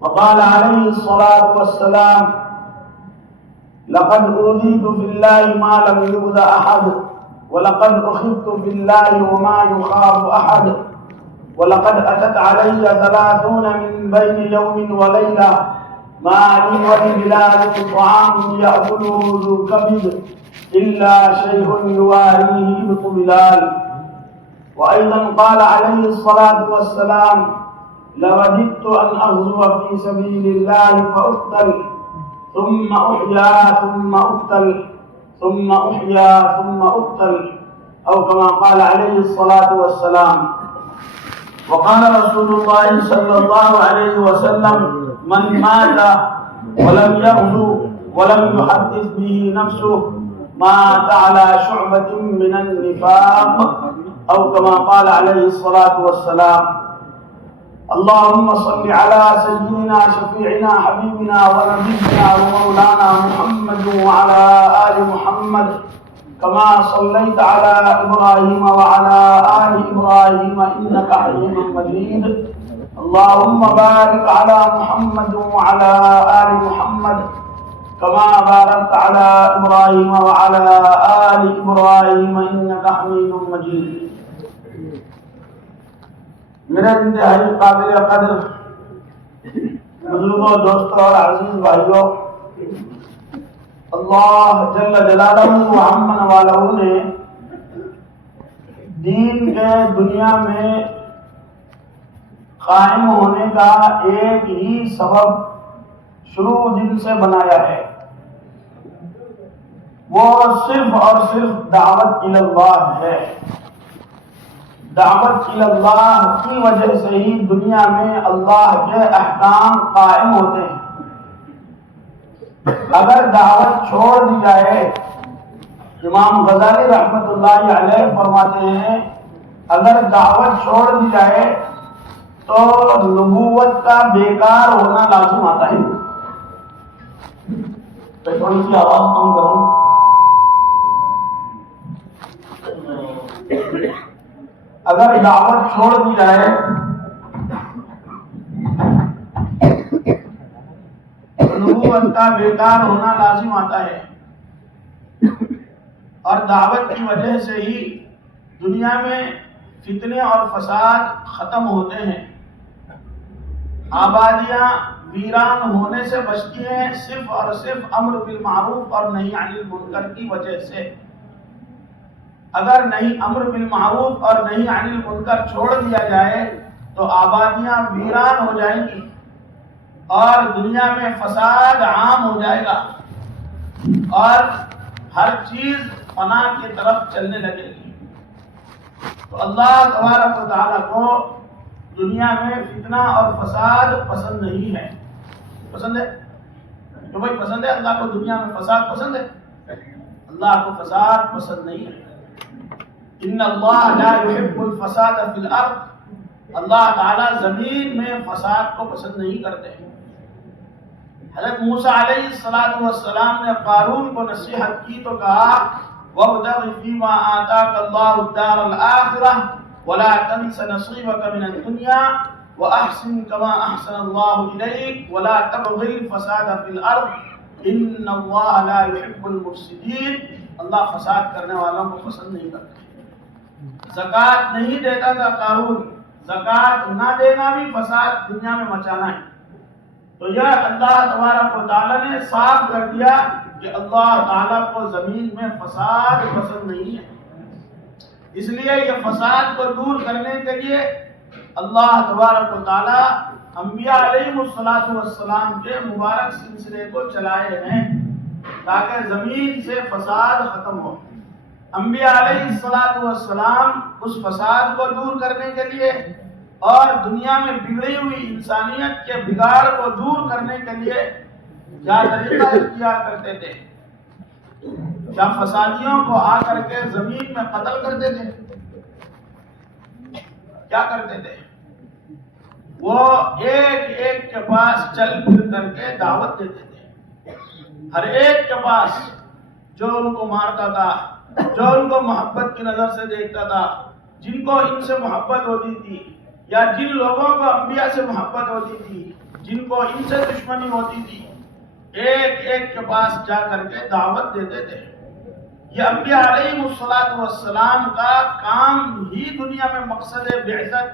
وقال عليه الصلاة والسلام: لقد أوذيت في الله ما لم يؤذ أحد، ولقد أخذت في الله وما يخاف أحد، ولقد أتت علي 30 من بين يوم وليلة ما لي ولبلال طعام يأكله ذو كبد إلا شيء يواريه ابط بلال. وأيضا قال عليه الصلاة والسلام: لوددت أن أغزو في سبيل الله فأقتل ثم أحيا ثم أقتل ثم أحيا ثم أقتل، أو كما قال عليه الصلاة والسلام. وقال رسول الله صلى الله عليه وسلم: من مات ولم يغزو ولم يحدث به نفسه مات على شعبة من النفاق، أو كما قال عليه الصلاة والسلام. اللهم صل على سيدنا شفيعنا حبيبنا ونبينا ومولانا محمد وعلى آل محمد كما صليت على إبراهيم وعلى آل إبراهيم إنك حميد مجيد. اللهم بارك على محمد وعلى آل محمد كما باركت على إبراهيم وعلى آل إبراهيم إنك حميد مجيد. میرے انتہائی قابل قدر بزرگوں، دوستوں اور عزیز بھائیوں، اللہ جل جلالہ و عمن والہ نے دین کے دنیا میں قائم ہونے کا ایک ہی سبب شروع دن سے بنایا ہے، وہ صرف اور صرف دعوت الی اللہ ہے۔ دعوت الی اللہ کی وجہ سے ہی دنیا میں اللہ کے احکام قائم ہوتے ہیں۔ اگر دعوت چھوڑ دی جائے، امام غزالی رحمۃ اللہ علیہ فرماتے ہیں، اگر دعوت چھوڑ دی جائے تو نبوت کا بیکار ہونا لازم آتا ہے۔ تھوڑی سی آواز کم کروں۔ اگر دعوت چھوڑ دی جائے تو نبوت کا بیکار ہونا لازم آتا ہے، اور دعوت کی وجہ سے ہی دنیا میں فتنے اور فساد ختم ہوتے ہیں، آبادیاں ویران ہونے سے بچتی ہیں صرف اور صرف امر بالمعروف اور نہی عن المنکر کی وجہ سے۔ اگر نہیں امر بالمعروف اور نہی عن المنکر چھوڑ دیا جائے تو آبادیاں ویران ہو جائیں گی اور دنیا میں فساد عام ہو جائے گا اور ہر چیز فنا کی طرف چلنے لگے گی۔ تو اللہ تبارک و تعالیٰ کو دنیا میں فتنہ اور فساد پسند نہیں ہے۔ پسند ہے؟ تو بھائی پسند ہے؟ اللہ کو دنیا میں فساد پسند ہے؟ اللہ کو فساد پسند نہیں ہے۔ ان اللہ لا يحب الفساد فی الارض، اللہ تعالیٰ زمین میں فساد کو پسند نہیں کرتے۔ حضرت موسیٰ علیہ السلام نے قارون کو نصیحت کی تو کہا: وَابْتَغِ فِيمَا آتَاكَ اللَّهُ الدَّارَ الْآخِرَةَ وَلَا تَنْسَ نَصِيبَكَ مِنَ الدُّنْيَا وَأَحْسِنْ كَمَا أَحْسَنَ اللَّهُ إِلَيْكَ وَلَا تَبْغِ الْفَسَادَ فِي الْأَرْضِ إِنَّ اللَّهَ لَا يُحِبُّ الْمُفْسِدِينَ، اللہ فساد کرنے والوں کو پسند نہیں کرتے۔ زکوٰۃ نہیں دیتا تھا قارون، زکوٰۃ نہ دینا بھی فساد دنیا میں مچانا ہے۔ تو یہ اللہ تبارک و تعالیٰ نے صاف کر دیا کہ اللہ تعالیٰ کو زمین میں فساد پسند نہیں ہے۔ اس لیے یہ فساد کو دور کرنے کے لیے اللہ تبارک و تعالیٰ انبیاء علیہ السلام کے مبارک سلسلے کو چلائے ہیں تاکہ زمین سے فساد ختم ہو۔ انبیاء علیہ السلام اس فساد کو دور کرنے کے لیے اور دنیا میں بگڑی ہوئی انسانیت کے بگاڑ کو دور کرنے کے لیے کیا طریقہ اختیار کرتے تھے؟ کیا فسادیوں کو آ کر کے زمین میں قتل کرتے تھے؟ کیا کرتے تھے؟ وہ ایک ایک کے پاس چل پھر کر کے دعوت دیتے تھے، ہر ایک کے پاس، جو ان کو مارتا تھا، جو ان کو محبت کی نظر سے دیکھتا تھا، جن کو ان سے محبت ہوتی تھی یا جن لوگوں کو انبیاء سے محبت ہوتی تھی، جن کو ان سے دشمنی ہوتی تھی، ایک ایک کے پاس جا کر کے دعوت دیتے تھے۔ یہ انبیاء علیہ السلام کا کام ہی دنیا میں مقصد بعثت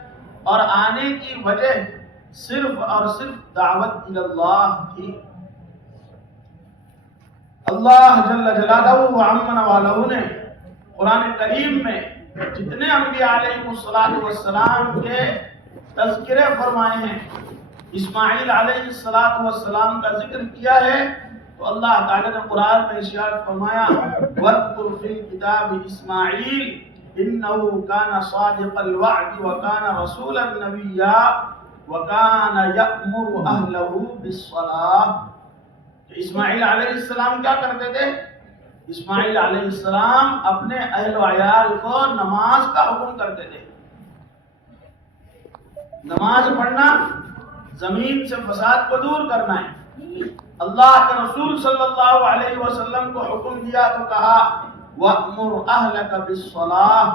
اور آنے کی وجہ صرف اور صرف دعوت اللہ تھی۔ اللہ جل جلالہ و عمن والہ نے قرآن کریم میں جتنے انبیاء علیہ السلام کے تذکرے فرمائے ہیں، اسماعیل علیہ السلام کا ذکر کیا ہے، تو اللہ تعالیٰ نے قرآن میں ارشاد فرمایا وَاذْكُرْ فِي الْكِتَابِ إِسْمَاعِيلَ إِنَّهُ كَانَ صَادِقَ الْوَعْدِ وَكَانَ رَسُولًا نَبِيًّا وَكَانَ يَأْمُرُ أَهْلَهُ بِالصَّلَاةِ۔ اسماعیل علیہ السلام کیا کرتے تھے؟ اسماعیل علیہ السلام اپنے اہل و عیال کو نماز کا حکم کرتے تھے۔ نماز پڑھنا زمین سے فساد کو دور کرنا ہے۔ اللہ کے رسول صلی اللہ علیہ وسلم کو حکم دیا تو کہا وَأْمُرْ أَهْلَكَ بِالصَّلَاةِ،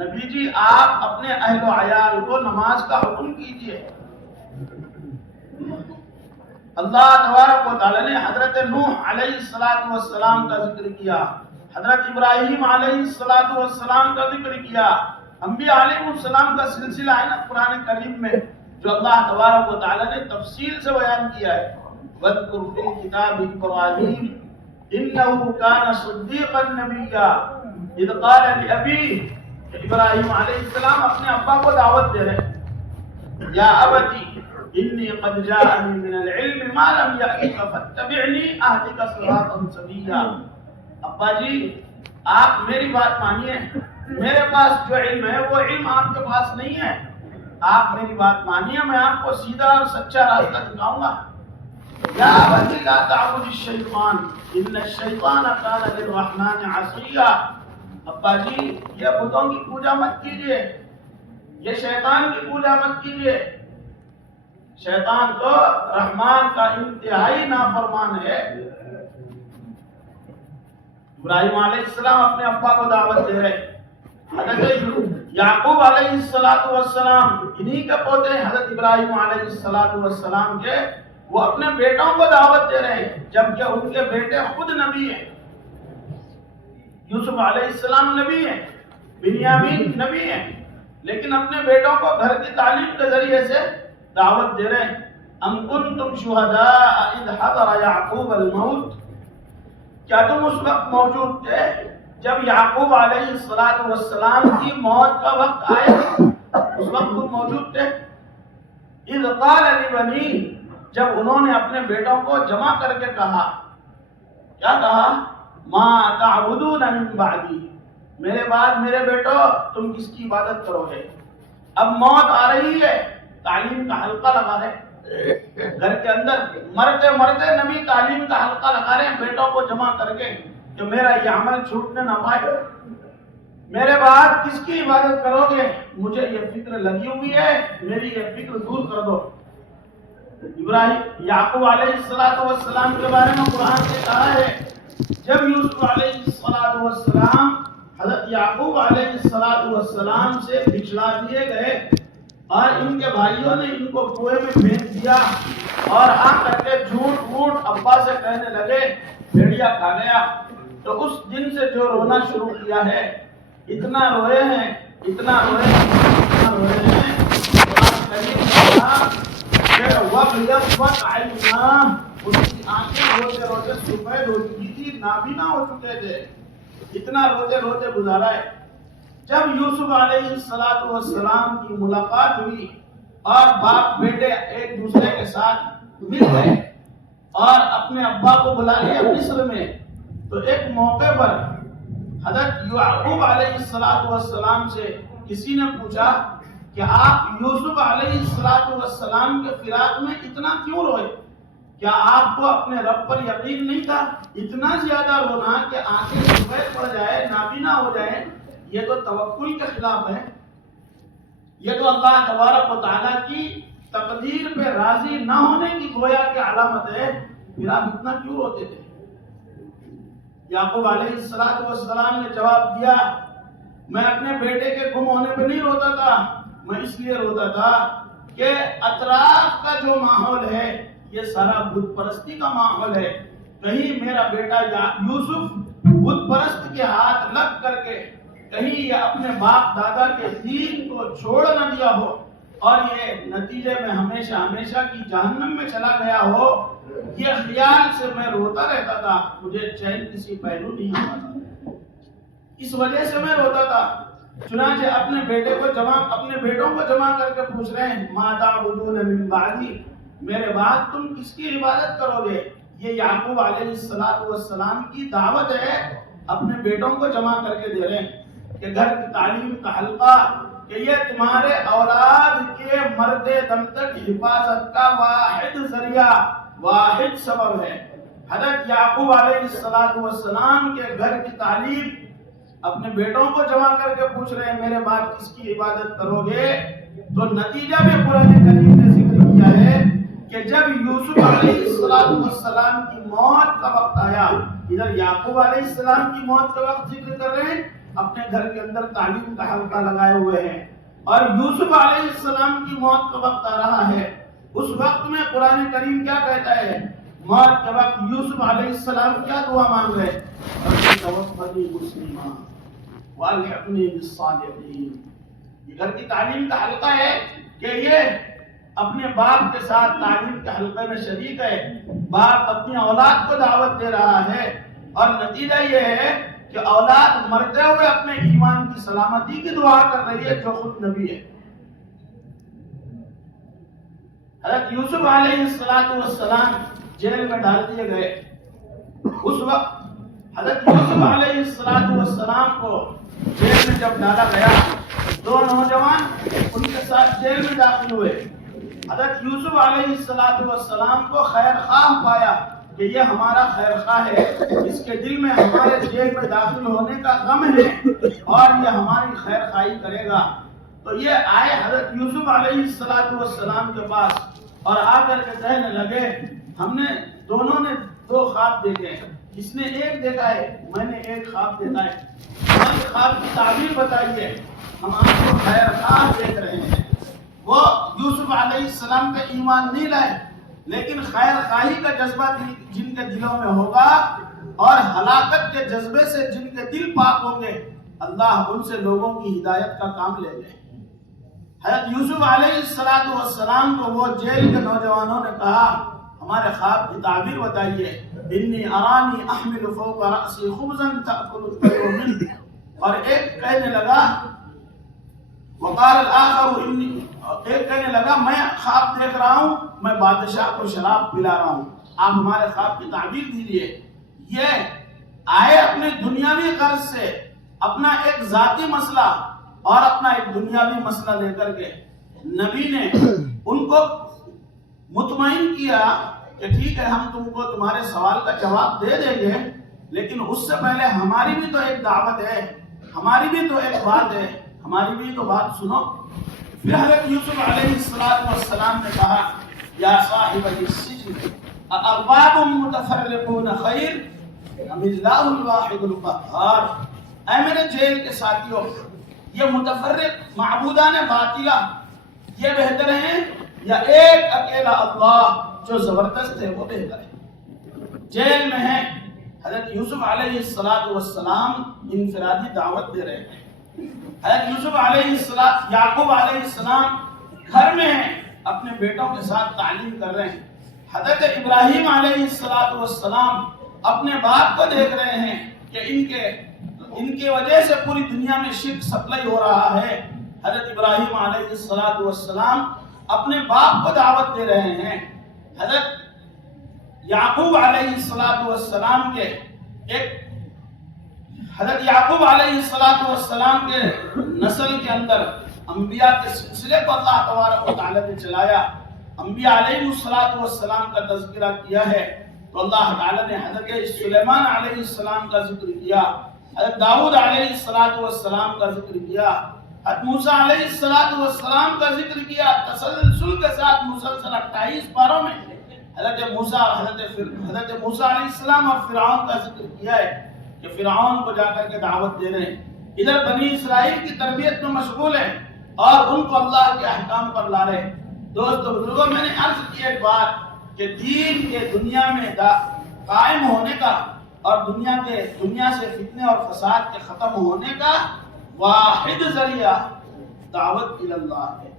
نبی جی آپ اپنے اہل و عیال کو نماز کا حکم کیجئے۔ اللہ تبارک و تعالی نے حضرت نوح علیہ السلام کا ذکر کیا، حضرت ابراہیم علیہ السلام کا ذکر کیا۔ انبیاء علیہ السلام کا سلسلہ ہے نا قرآن کریم میں، جو اللہ تبارک و تعالی نے تفصیل سے بیان کیا ہے۔ وَاذْكُرْ فِي الْكِتَابِ إِبْرَاهِيمَ إِنَّهُ كَانَ صِدِّيقًا نَبِيًّا إِذْ قَالَ لِأَبِيهِ، ابراہیم علیہ السلام اپنے ابا کو دعوت دے رہے ہیں، یا ابتی انی قد جاءنی من العلم ما لم یأتک فاتبعنی اہدک صراطا سویا۔ ابا جی آپ میری بات مانیے، میرے پاس جو علم ہے وہ علم آپ کے پاس نہیں ہے، آپ میری بات مانیے، میں آپ کو سیدھا اور سچا راستہ دکھاؤں گا۔ یا ابتی لا تعبد الشیطان ان الشیطان کان للرحمن عصیا۔ ابا جی یہ بتوں کی پوجا مت کیجیے، یہ شیطان کی پوجا مت کیجیے، شیطان تو رحمان کا انتہائی نافرمان ہے۔ ابراہیم علیہ السلام اپنے ابا کو دعوت دے رہے، حضرت یعقوب علیہ السلام انہی کے پوتے ہیں حضرت ابراہیم علیہ السلام کے، وہ اپنے بیٹوں کو دعوت دے رہے ہیں، جبکہ ان کے بیٹے خود نبی ہیں۔ یوسف علیہ السلام نبی ہیں، بنیامین نبی ہیں، لیکن اپنے بیٹوں کو گھر کی تعلیم کے ذریعے سے دعوت دے رہے ہیں۔ ام کنتم شہداء اذ حضر یعقوب الموت، کیا تم اس وقت موجود تھے جب یعقوب علیہ السلام کی موت کا وقت آیا؟ اس وقت تم موجود تھے؟ اذ قال لبنی، جب انہوں نے اپنے بیٹوں کو جمع کر کے کہا، کیا کہا؟ ما تعبدون من بعدی، میرے بعد میرے بیٹو تم کس کی عبادت کرو گے؟ اب موت آ رہی ہے، تعلیم کا حلقہ لگا رہے گھر کے اندر، مرتے مرتے نبی تعلیم کا حلقہ لگا رہے ہیں بیٹوں کو جمع کر کے کہ میرا یہ عمل چھوٹنے نہ پائے، میرے بعد کس کی عبادت کرو گے؟ مجھے یہ فکر لگی ہوئی ہے، میری یہ فکر دور کر دو۔ ابراہیم یعقوب علیہ السلام کے بارے میں قرآن نے کہا ہے، جب یوسف علیہ السلام حضرت یعقوب علیہ السلام سے بچھڑا دیے گئے اور ان کے بھائیوں نے ان کو کنویں میں پھینک دیا اور آ کر کے جھوٹ موٹ ابا سے کہنے لگے بھیڑیا کھا گیا، تو اس دن سے جو رونا شروع کیا ہے، اتنا روئے ہیں، اتنا روئے ہیں، اتنا روئے ہیں، قرآن کریم نے کہا کہ وَبْيَضَّتْ عَيْنَاهُ، ان کی آنکھیں روتے روتے سفید ہو چکی تھی، نابینا ہو چکے تھے، اتنا روتے روتے گزارا ہے۔ جب یوسف علیہ السلام کی ملاقات ہوئی اور باپ بیٹے ایک دوسرے کے ساتھ مل گئے اور اپنے ابا کو بلا لیا مصر میں، تو ایک موقع پر حضرت یعقوب علیہ السلام سے کسی نے پوچھا کہ آپ یوسف علیہ السلام کے فراق میں اتنا کیوں روئے؟ کیا آپ کو اپنے رب پر یقین نہیں تھا؟ اتنا زیادہ رونا کہ آنکھیں سفید پڑ جائے، نابینا ہو جائے، یہ تو توکل کے خلاف ہے، یہ تو اللہ تبارک و تعالیٰ کی تقدیر پہ راضی نہ ہونے کی گویا کی علامت ہے، پھر آپ اتنا کیوں روتے تھے؟ یعقوب علیہ السلام نے جواب دیا، میں اپنے بیٹے کے گم ہونے پہ نہیں روتا تھا، میں اس لیے روتا تھا کہ اطراف کا جو ماحول ہے یہ سارا بت پرستی کا ماحول ہے. کہیں میرا بیٹا یوسف بت پرست کے ہاتھ لگ کر کے کہیں یہ اپنے باپ دادا کے دین کو چھوڑ نہ دیا ہو اور یہ نتیجے میں ہمیشہ ہمیشہ کی جہنم میں چلا گیا ہو، یہ خیال سے میں روتا رہتا تھا. مجھے چین کسی پہلو نہیں آتا تھا، اس وجہ سے میں روتا تھا. چنانچہ اپنے بیٹوں کو جمع کر کے پوچھ رہے ہیں ما تعبدون من بعدی، میرے بعد تم کس کی عبادت کرو گے؟ یہ یعقوب علیہ السلام کی دعوت ہے. اپنے بیٹوں کو جمع کر کے دے رہے ہیں کہ گھر کی تعلیم کا حلقہ، کہ یہ تمہارے اولاد کے مرد دم تک حفاظت کا واحد ذریعہ، واحد سبب ہے. حضرت یعقوب علیہ السلام کے گھر کی تعلیم اپنے بیٹوں کو جمع کر کے پوچھ رہے ہیں میرے بعد کس کی عبادت کرو گے؟ تو نتیجہ بھی قرآن کریم نے ذکر کیا ہے کہ جب یوسف علیہ السلام کی موت کا وقت آیا، ادھر یعقوب علیہ السلام کی موت کا وقت ذکر کر رہے ہیں، اپنے گھر کے اندر تعلیم کا حلقہ لگائے ہوئے ہیں، اور یوسف علیہ السلام کی موت کا وقت آ رہا ہے. اس وقت میں قرآن کریم کیا کہتا ہے؟ موت کے وقت یوسف علیہ السلام کیا دعا مانگ رہے ہیں؟ توفنی مسلما والحقنی بالصالحین. یہ گھر کی تعلیم کا حلقہ ہے کہ یہ اپنے باپ کے ساتھ تعلیم کے حلقے میں شریک ہے. باپ اپنی اولاد کو دعوت دے رہا ہے اور نتیجہ یہ ہے کہ اولاد مرتے ہوئے اپنے ایمان کی سلامتی کی دعا کر رہی ہے جو خود نبی ہے. حضرت یوسف علیہ السلام جیل میں ڈال دیے گئے. اس وقت حضرت یوسف علیہ السلام کو جیل میں جب ڈالا گیا، دو نوجوان ان کے ساتھ جیل میں داخل ہوئے. حضرت یوسف علیہ السلام کو خیر خواہ پایا کہ یہ ہمارا خیر خواہ ہے، اس کے دل میں ہمارے جیل میں داخل ہونے کا غم ہے اور یہ ہماری خیر خواہی کرے گا. تو یہ آئے حضرت یوسف علیہ السلام کے پاس اور آ کر کے کہنے لگے ہم نے دونوں نے دو خواب دیکھے، اس نے ایک دیکھا ہے، میں نے ایک خواب دیکھا ہے. ہماری خواب کی تعبیر بتائیے، ہم آپ کو خیر خواہ دیکھ رہے ہیں. وہ یوسف علیہ السلام کا ایمان نہیں لائے، لیکن خیر خواہی کا جذبہ جن کے دلوں میں ہوگا اور ہلاکت کے جذبے سے جن کے دل پاک ہوں گے، اللہ ان سے لوگوں کی ہدایت کا کام لے لے. حضرت یوسف علیہ السلام کو وہ جیل کے نوجوانوں نے کہا ہمارے خواب کی تعبیر بتائیے. انی ارانی احمل فوق رأسی خبزا تأکل الطير منه. اور ایک کہنے لگا وقال الاخر انی، ایک کہنے لگا میں خواب دیکھ رہا ہوں میں بادشاہ کو شراب پلا رہا ہوں، آپ ہمارے خواب کی تعبیر دیجیے. یہ آئے اپنے دنیاوی غرض سے اپنا ایک ذاتی مسئلہ اور اپنا ایک دنیاوی مسئلہ لے کر کے نبی نے ان کو مطمئن کیا کہ ٹھیک ہے ہم تم کو تمہارے سوال کا جواب دے دیں گے، لیکن اس سے پہلے ہماری بھی تو ایک دعوت ہے، ہماری بھی تو ایک بات ہے، ہماری بھی تو بات سنو. پھر حضرت یوسف علیہ السلام نے کہا یا صاحب السجن ارباب متفرقون خیر ام اللہ الواحد القہار. اے میرے جیل کے ساتھیوں، یہ متفرق معبودان باطلہ یہ بہتر ہیں یا ایک اکیلا اللہ جو زبردست ہے وہ بہتر ہے؟ جیل میں ہیں. حضرت یوسف علیہ السلام انفرادی دعوت دے رہے ہیں. حضرت یوسف علیہ السلام یعقوب علیہ السلام گھر میں ہیں، اپنے بیٹوں کے ساتھ تعلیم کر رہے ہیں. حضرت ابراہیم علیہ السلام اپنے باپ کو دیکھ رہے ہیں کہ ان کے وجہ سے پوری دنیا میں شرک سپلائی ہو رہا ہے. حضرت ابراہیم علیہ السلام اپنے باپ کو دعوت دے رہے ہیں. حضرت یعقوب علیہ السلام کے حضرت یعقوب علیہ السلام کے نسل کے اندر انبیاء کے سلسلے کو اللہ تبارک و تعالی نے چلایا. انبیاء علیہ السلام کا تذکرہ کیا ہے تو اللہ تعالی نے حضرت سلیمان علیہ السلام کا ذکر کیا، حضرت داؤد علیہ السلام کا ذکر کیا، حضرت موسیٰ علیہ السلام کا ذکر کیا. تسلسل کے ساتھ مسلسل 28 پاروں میں حضرت موسیٰ علیہ السلام اور فرعون کا ذکر کیا ہے کہ فرعون کو جا کر کے دعوت دے رہے ہیں. ادھر بنی اسرائیل کی تربیت میں مشغول ہیں اور ان کو اللہ کے احکام پر لا رہے ہیں. دوستو بزرگوں، میں نے عرض کی ایک بات کہ دین کے دنیا میں قائم ہونے کا اور دنیا سے فتنے اور فساد کے ختم ہونے کا واحد ذریعہ دعوت اللہ ہے۔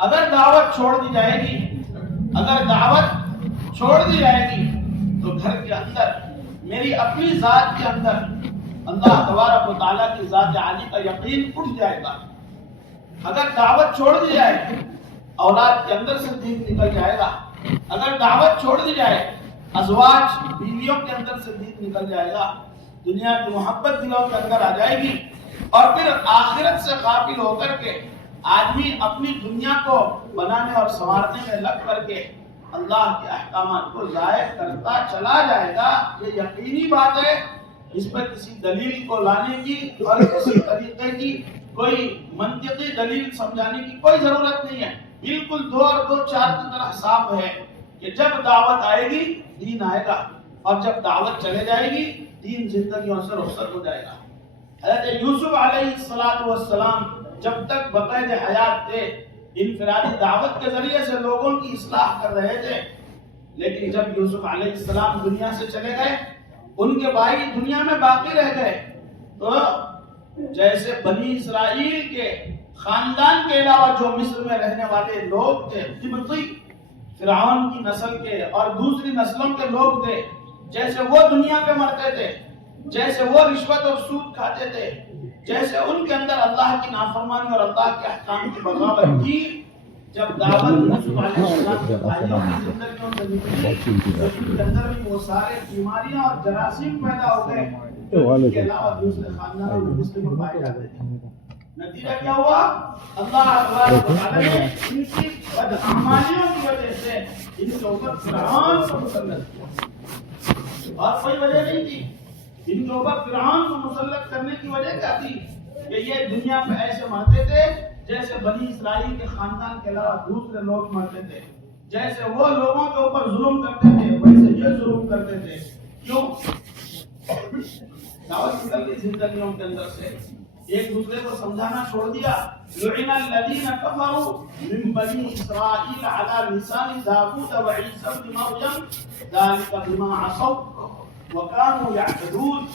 اگر دعوت چھوڑ دی جائے گی تو گھر کے اندر، میری اپنی ذات کے اندر اللہ تبارک و تعالیٰ کی ذات عالی کا یقین اٹھ جائے گا۔ اگر دعوت چھوڑ دی جائے، اولاد کے اندر سے دین نکل جائے گا۔ اگر دعوت چھوڑ دی جائے، ازواج بیویوں کے اندر سے دین نکل جائے گا، دنیا کی محبت دلوں کے اندر آ جائے گی، اور پھر آخرت سے غافل ہو کر کے آدمی اپنی دنیا کو بنانے اور سنوارنے میں لگ کر کے اللہ کے احکامات کو ضائع کرتا چلا جائے گا۔ یہ یقینی بات ہے، اس پر کسی دلیل کو لانے کی اور کسی طریقے کی کوئی منطقی دلیل سمجھانے کی کوئی ضرورت نہیں ہے۔ بالکل 2 اور 2 4 کی طرح صاف ہے کہ جب دعوت آئے گی دین آئے گا، اور جب دعوت چلے جائے گی دین زندگیوں سے رخصت ہو جائے گا۔ حضرت یوسف علیہ السلام جب تک بقید حیات تھے انفرادی دعوت کے ذریعے سے لوگوں کی اصلاح کر رہے تھے، لیکن جب یوسف علیہ السلام دنیا سے چلے گئے، ان کے بھائی دنیا میں باقی رہ گئے، تو جیسے بنی اسرائیل کے خاندان کے علاوہ جو مصر میں رہنے والے لوگ تھے، قبطی فرعون کی نسل کے اور دوسری نسلوں کے لوگ تھے، جیسے وہ دنیا پہ مرتے تھے، جیسے وہ رشوت اور سود کھاتے تھے، جیسے ان کے اندر اللہ کی نافرمانی اور اللہ کے احکام کی بغاوت تھی، جب دعوت یوسف علیہ السلام کے بھائیوں کی زندگیوں سے نکلی تو ان کے اندر بھی وہ سارے بیماریاں اور جراثیم پیدا ہو گئے جو ان کے علاوہ دوسرے خاندانوں میں مسلم میں پائے جاتے تھے۔ نتیجہ کیا ہوا؟ اللہ تبارک و تعالیٰ نے ان کی بدعمالیوں کی وجہ سے ان کے اوپر فرعون کو مسلط کیا، اور کوئی وجہ نہیں تھی۔ ان کے اوپر فرعون کو مسلط کرنے کی وجہ کیا تھی؟ کہ یہ دنیا پہ ایسے مرتے تھے جیسے بنی اسرائیل کے خاندان کے علاوہ دوسرے لوگ مرتے تھے، جیسے وہ لوگوں کے اوپر ظلم کرتے تھے ویسے یہ ظلم کرتے تھے۔ کیوں؟ دعوت نکل گئی زندگیوں کے اندر سے، ایک دوسرے کو سمجھانا چھوڑ دیا۔ لعن الذین کفروا من بنی اسرائیل علی لسان داؤد وعیسی ابن مریم ذلک بما عصوا وکانوا یعتدون۔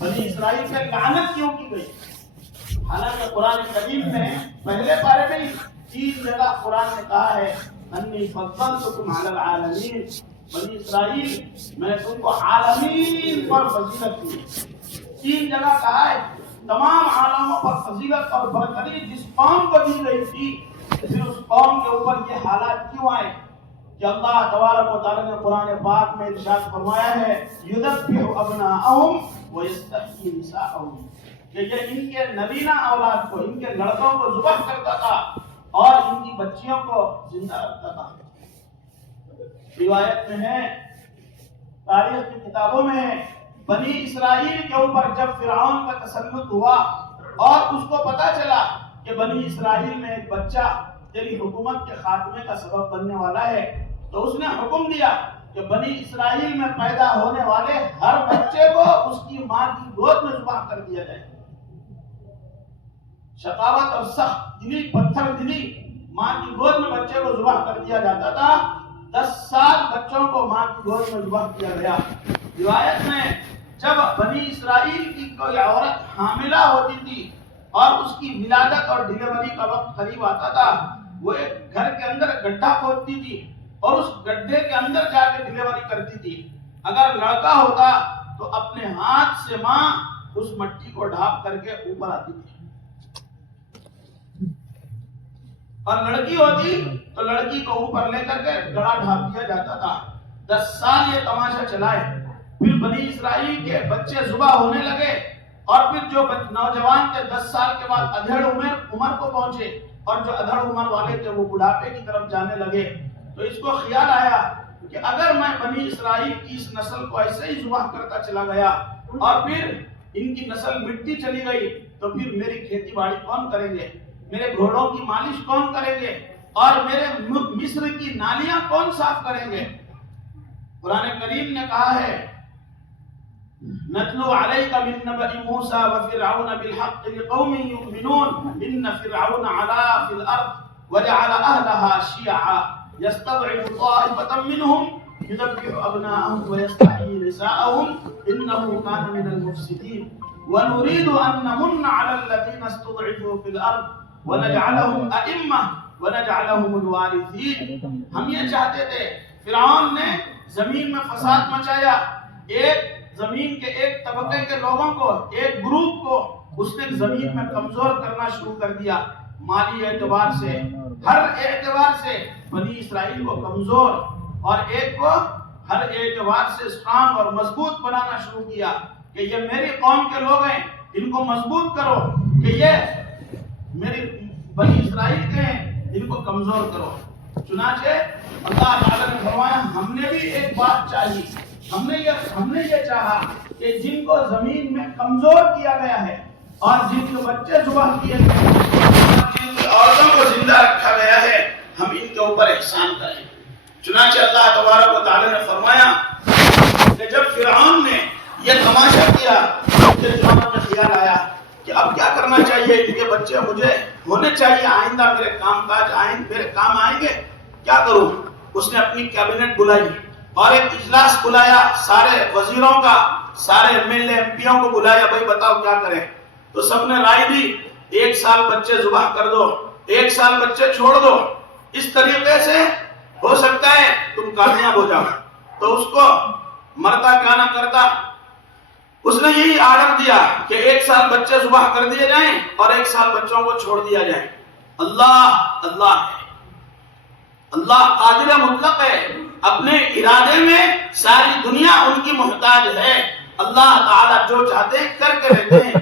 بنی اسرائیل پہ لعنت کیوں کی گئی؟ حالانکہ قرآن کریم میں پہلے پارے میں 3 جگہ قرآن نے کہا ہے انی فضلتکم علی العالمین، بنی اسرائیل میں نے تم کو عالمین پر فضیلت دی۔ 3 جگہ کہا ہے تمام عالموں پر فضیلت اور برتری جس قوم کو دی گئی تھی، پھر اس قوم کے اوپر یہ حالات کیوں آئے کہ اللہ تبارک و تعالیٰ نے قرآن پاک میں ارشاد فرمایا ہے یذبح ابناءہم ویستحیی نساءہم، کہ یہ ان کے نبینہ اولاد کو، ان کے لڑکوں کو ذبح کرتا تھا اور ان کی بچیوں کو زندہ رکھتا تھا۔ روایت میں ہے، تاریخ کی کتابوں میں ہے، بنی اسرائیل کے اوپر جب فرعون کا تسلط ہوا اور اس کو پتا چلا کہ بنی اسرائیل میں ایک بچہ تیری حکومت کے خاتمے کا سبب بننے والا ہے، تو اس نے حکم دیا کہ بنی اسرائیل میں پیدا ہونے والے ہر بچے کو اس کی ماں کی گود میں ذبح کر دیا جائے۔ شقاوت اور سخت دلی، پتھر دلی، ماں کی گود میں بچے کو ذبح کر دیا جاتا تھا۔ 10 سال بچوں کو ماں کی گود میں ذبح کیا گیا۔ روایت میں جب بنی اسرائیل کی کوئی عورت حاملہ ہوتی تھی اور اس کی ولادت اور ڈیلیوری کا وقت قریب آتا تھا، وہ ایک گھر کے اندر گڈھا کھودتی تھی اور اس گڈھے کے اندر جا کے ڈیلیوری کرتی تھی۔ اگر لڑکا ہوتا تو اپنے ہاتھ سے ماں اس مٹی کو ڈھانپ کر کے اوپر آتی تھی، اور لڑکی ہوتی تو لڑکی کو اوپر لے کر کے گڑا ڈھانپ دیا جاتا تھا۔ 10 سال یہ تماشا چلائے، پھر بنی اسرائیل کے بچے ذبح ہونے لگے، اور پھر جو نوجوان تھے 10 سال کے بعد ادھیڑ عمر کو پہنچے، اور جو ادھڑ عمر والے تھے وہ بڑھاپے کی طرف جانے لگے، تو اس کو خیال آیا کہ اگر میں بنی اسرائیل کی اس نسل کو ایسے ہی ذبح کرتا چلا گیا اور پھر ان کی نسل مٹتی چلی گئی تو پھر میری کھیتی باڑی کون کریں گے، میرے گھوڑوں کی مالش کون کریں گے، اور میرے مصر کی نالیاں کون صاف کریں گے۔ قرآن کریم نے کہا ہے نتلو علیک من نبأ موسیٰ وفرعون بالحق لقوم یؤمنون ان فرعون علا فی الارض وجعل أهلها شيعا يستضعف طائفة منهم يذبح أبناءهم ويستحيي نساءهم إنه كان من المفسدين ونريد أن نمن على الذين استضعفوا في الأرض ونجعلهم أئمة ونجعلهم الوارثين. ہم یہ چاہتے تھے. فرعون نے زمین میں فساد مچایا. ایک زمین کے ایک طبقے کے لوگوں کو, ایک گروپ کو اس نے زمین میں کمزور کرنا شروع کر دیا. مالی اعتبار سے, ہر اعتبار سے بنی اسرائیل کو کمزور, اور ایک کو ہر اعتبار سے اسٹرانگ اور مضبوط بنانا شروع کیا کہ یہ میری قوم کے لوگ ہیں, ان کو مضبوط کرو, کہ یہ میری بنی اسرائیل کے ہیں, ان کو کمزور کرو. چنانچہ اللہ تعالیٰ نے فرمایا ہم نے بھی ایک بات چاہی, ہم نے یہ چاہا کہ جن کو زمین میں کمزور کیا گیا ہے اور جن کے بچے ذبح کیے گئے اور جن کی عورتوں کو زندہ رکھا گیا ہے, ہم ان کے اوپر احسان کریں. چنانچہ اللہ تبارک و تعالیٰ نے فرمایا کہ جب فرعون نے یہ تماشا کیا تو اس کے دماغ میں خیال آیا کہ اب کیا کرنا چاہیے, ان کے بچے مجھے ہونے چاہیے, آئندہ میرے کام کاج میرے کام آئیں گے, کیا کروں. اس نے اپنی کیبنٹ بلائی اور ایک اجلاس بلایا, سارے وزیروں کا, سارے ایم ایل اے ایم پیوں کو بلایا, بھائی بتاؤ کیا کریں. تو سب نے رائے دی 1 سال بچے ذبح کر دو, 1 سال بچے چھوڑ دو, اس طریقے سے ہو سکتا ہے تم کامیاب ہو جاؤ. تو اس کو مرتا کیا نہ کرتا, اس نے یہی آرڈر دیا کہ 1 سال بچے ذبح کر دیے جائیں اور 1 سال بچوں کو چھوڑ دیا جائے. اللہ ہے, اللہ قادر مطلق ہے, اپنے ارادے میں ساری دنیا ان کی محتاج ہے. اللہ تعالیٰ جو چاہتے ہیں کر کے رہتے ہیں.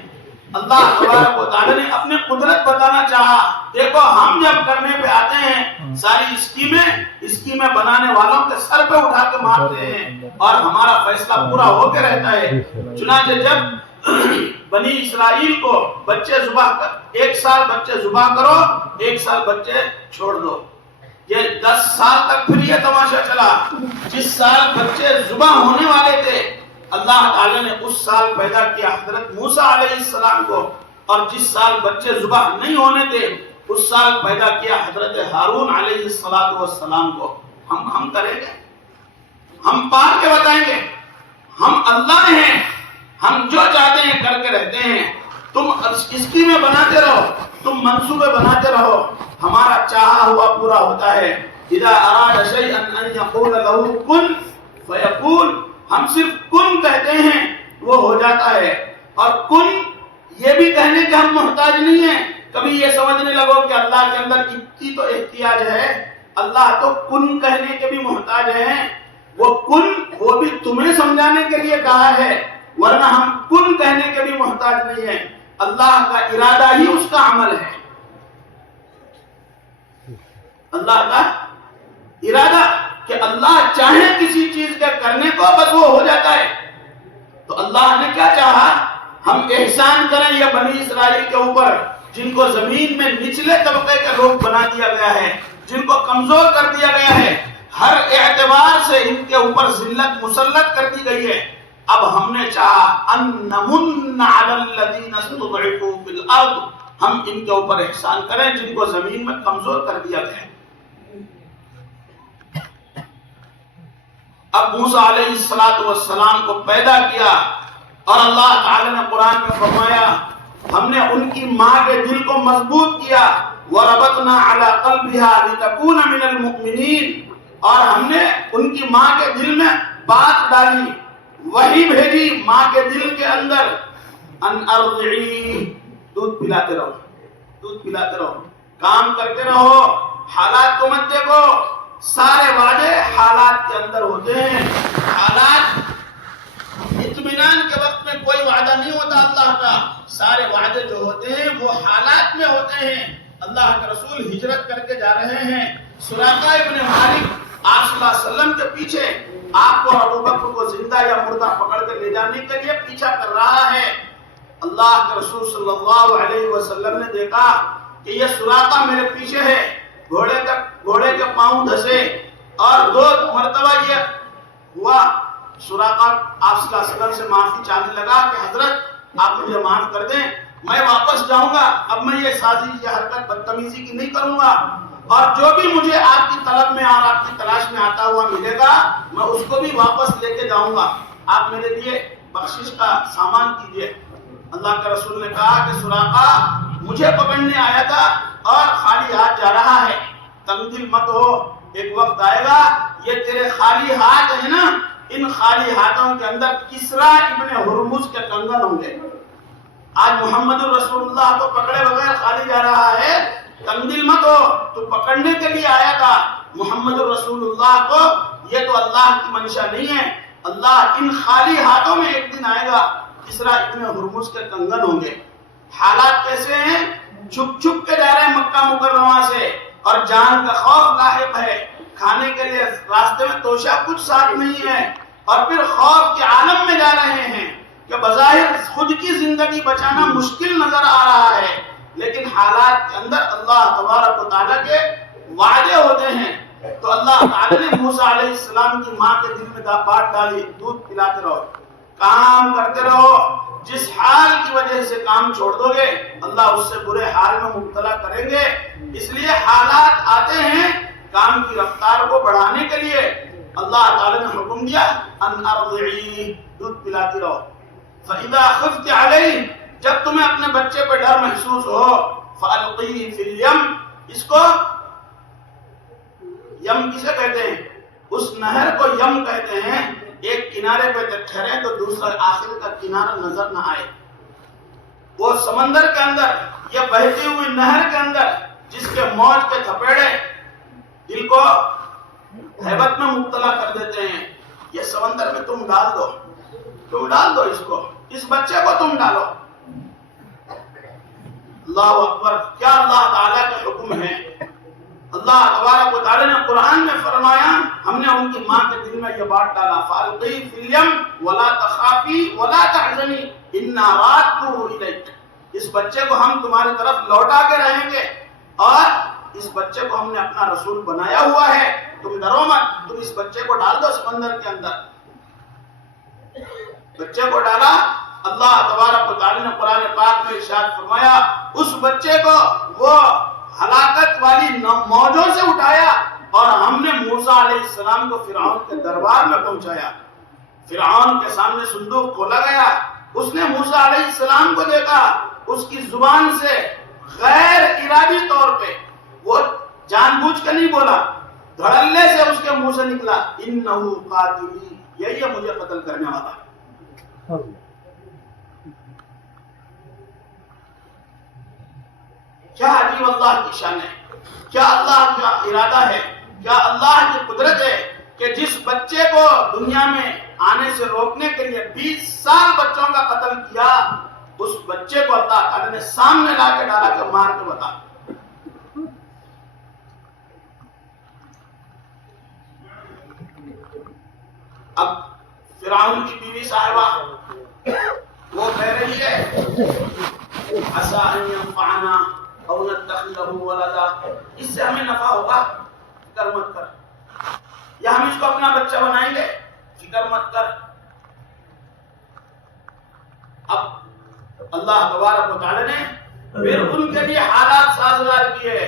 اللہ تبارک و تعالیٰ نے اپنے قدرت بتانا چاہا. دیکھو ہم جب کرنے پہ آتے ہیں ساری اسکیمیں بنانے والوں کے سر پہ اٹھا کے مارتے ہیں اور ہمارا فیصلہ پورا ہو کے رہتا ہے. چنانچہ جب بنی اسرائیل کو بچے ذبح کر 1 سال بچے ذبح کرو, 1 سال بچے چھوڑ دو, یہ 10 سال تک پھر یہ تماشا چلا. جس سال بچے ذبح ہونے والے تھے اللہ تعالیٰ نے اس سال پیدا کیا حضرت موسیٰ علیہ السلام کو, اور جس سال بچے ذبح نہیں ہونے تھے اس سال پیدا کیا حضرت ہارون علیہ السلام کو. ہم کریں گے, ہم پار کے بتائیں گے, ہم اللہ ہیں, ہم جو چاہتے ہیں کر کے رہتے ہیں. تم اسکیمیں بناتے رہو, تم منصوبے بناتے رہو, ہمارا چاہا ہوا پورا ہوتا ہے. اذا اراد شيئا ان يقول له كن فيكون, ہم صرف کن کہتے ہیں وہ ہو جاتا ہے. اور کن یہ بھی کہنے کے ہم محتاج نہیں ہیں. کبھی یہ سمجھنے لگو کہ اللہ کے اندر اتنی تو احتیاج ہے, اللہ تو کن کہنے کے بھی محتاج ہیں. وہ کن وہ بھی تمہیں سمجھانے کے لیے کہا ہے, ورنہ ہم کن کہنے کے بھی محتاج نہیں ہیں. اللہ کا ارادہ ہی اس کا عمل ہے. اللہ کا ارادہ کہ اللہ چاہے کسی چیز کے کرنے کو بس وہ ہو جاتا ہے. تو اللہ نے کیا چاہا, ہم احسان کریں یہ بنی اسرائیل کے اوپر جن کو زمین میں نچلے طبقے کے لوگ بنا دیا گیا ہے, جن کو کمزور کر دیا گیا ہے, ہر اعتبار سے ان کے اوپر ذلت مسلط کر دی گئی ہے. اب ہم نے چاہا ان نمن علی الذین استضعفوا فی الارض, ہم ان کے اوپر احسان کریں جن کو زمین میں کمزور کر دیا گیا ہے. اب موسیٰ علیہ السلام کو پیدا کیا اور اللہ تعالی نے قرآن میں فرمایا ہم نے ان کی ماں کے دل کو مضبوط کیا. وَرَبَطْنَا عَلَىٰ قَلْبِهَا لِتَكُونَ مِنَ الْمُؤْمِنِينَ, اور ہم نے ان کی ماں کے دل میں بات ڈالی, وہی بھیجی ماں کے دل کے اندر, ان ارضعی, دودھ پلاتے رہو, دودھ پلاتے رہو, کام کرتے رہو, حالات کو مت دیکھو. سارے وعدے حالات کے اندر ہوتے ہیں. حالات اطمینان کے وقت میں کوئی وعدہ نہیں ہوتا اللہ کا, سارے وعدے جو ہوتے ہیں وہ حالات میں ہوتے ہیں. اللہ کے رسول ہجرت کر کے جا رہے ہیں, سراقہ ابن مالک آپ صلی اللہ علیہ وسلم کے پیچھے آپ کو ابو بکر کو زندہ یا مردہ پکڑ کے لے جانے کے لیے پیچھا کر رہا ہے. اللہ کے رسول صلی اللہ علیہ وسلم نے دیکھا کہ یہ سراقہ میرے پیچھے ہے, گھوڑے کے پاؤں دھسے, اور 2 مرتبہ یہ ہوا. سراقہ آپ صلی اللہ علیہ وسلم سے معافی چاہنے لگا کہ حضرت آپ مجھے معاف کر دیں, میں واپس جاؤں گا, اب میں یہ سازش یہ حرکت بدتمیزی کی نہیں کروں گا. اور جو بھی مجھے آپ کی طلب میں اور آپ کی تلاش میں آتا ہوا ملے گا میں اس کو بھی واپس لے کے جاؤں گا، آپ میرے لیے بخشش کا سامان کیجیے۔ اللہ کے رسول نے کہا کہ سراقہ مجھے پکڑنے آیا تھا اور خالی ہاتھ جا رہا ہے، تنگ دل مت ہو، ایک وقت آئے گا یہ تیرے خالی ہاتھ ہیں نا، ان خالی ہاتھوں کے اندر کسرا ابن ہرمز کے کنگن ہوں گے۔ آج محمد رسول اللہ کو پکڑے بغیر خالی جا رہا ہے، تنگ دل مت ہو، تو پکڑنے کے لیے آیا تھا محمد رسول اللہ کو، یہ تو اللہ کی منشا نہیں ہے، اللہ ان خالی ہاتھوں میں ایک دن آئے گا، کسرا ابن ہرمز کے کنگن ہوں گے۔ حالات کیسے ہیں؟ چھپ چھپ کے جا رہے ہیں مکہ مکرمہ سے اور جان کا خوف لاحق ہے، کھانے کے لیے راستے میں توشہ کچھ ساتھ نہیں ہے، اور پھر خوف کے عالم میں جا رہے ہیں کہ بظاہر خود کی زندگی بچانا مشکل نظر آ رہا ہے، لیکن حالات کے اندر اللہ تبارک و تعالیٰ کے وعدے ہوتے ہیں۔ تو اللہ تعالیٰ نے موسیٰ علیہ السلام کی ماں کے دل میں بات ڈالی، دودھ پلاتے رہو، کام کرتے رہو، جس حال کی وجہ سے کام چھوڑ دو گے اللہ اس سے برے حال میں مبتلا کریں گے۔ اس لیے حالات آتے ہیں کام کی رفتار کو بڑھانے کے لیے، اللہ تعالیٰ نے حکم دیا ان ارضعی، دودھ پلاتی رہو۔ فَإِذَا خِفْتِ عَلَيْهِ، جب تمہیں اپنے بچے پہ ڈر محسوس ہو، فَأَلْقِيهِ فِي الْيَمِّ، اس کو یم کسے کہتے ہیں؟ اس نہر کو یم کہتے ہیں، ایک کنارے پہ ٹھہرے تو دوسرا آخر کا کنارہ نظر نہ آئے۔ وہ سمندر کے اندر یا بہتی ہوئی نہر کے اندر جس کے موج کے تھپیڑے دل کو ہیبت میں مبتلا کر دیتے ہیں، یہ سمندر میں تم ڈال دو اس کو، اس بچے کو تم ڈالو۔ اللہ اکبر، کیا اللہ تعالیٰ کے حکم ہے۔ اللہ تبارک و تعالیٰ نے قرآن میں فرمایا، ہم نے ان کی ماں کے دل میں یہ بات ڈالا، فَأَلْقِيهِ فِي الْيَمِّ وَلَا تَخَافِي وَلَا تَحْزَنِي إِنَّا رَادُّوهُ إِلَيْكِ، اس بچے کو ہم تمہاری طرف لوٹا کے رہیں گے، اور اس بچے کو ہم نے اپنا رسول بنایا ہوا ہے، تم ڈرو مت، تم اس بچے کو ڈال دو سمندر کے اندر۔ بچے کو ڈالا، اللہ تبارک و تعالیٰ نے قرآن پاک میں ارشاد فرمایا، اس بچے کو وہ ہلاکت والی موجوں سے اٹھایا اور ہم نے موسیٰ علیہ السلام کو فرعون کے دربار میں پہنچایا۔ فرعون کے سامنے صندوق کھولا گیا، اس نے موسیٰ علیہ السلام کو دیکھا، اس کی زبان سے غیر ارادی طور پہ، وہ جان بوجھ کے نہیں بولا، دھڑلے سے اس کے منہ سے نکلا، انہو قاتلی، یہی ہے مجھے قتل کرنے والا۔ کیا عجیب اللہ کی شان ہے، کیا اللہ کا ارادہ ہے، کیا اللہ کی قدرت ہے کہ جس بچے کو دنیا میں آنے سے روکنے کے لیے 20 سال بچوں کا قتل کیا، اس بچے کو اللہ تعالیٰ نے سامنے لا کے ڈالا کہ مار کے بتا۔ اب فرعون کی بیوی صاحبہ وہ کہہ رہی ہے عَسَىٰ أَن يَنفَعَنَا أَوْ نَتَّخِذَهُ وَلَدًا، اس سے ہمیں نفع ہوگا، فکر مت کر، یا ہم اس کو اپنا بچہ بنائیں گے، فکر مت کر۔ اب اللہ تبارک و تعالیٰ نے پھر ان کے لیے حالات سازگار کیے۔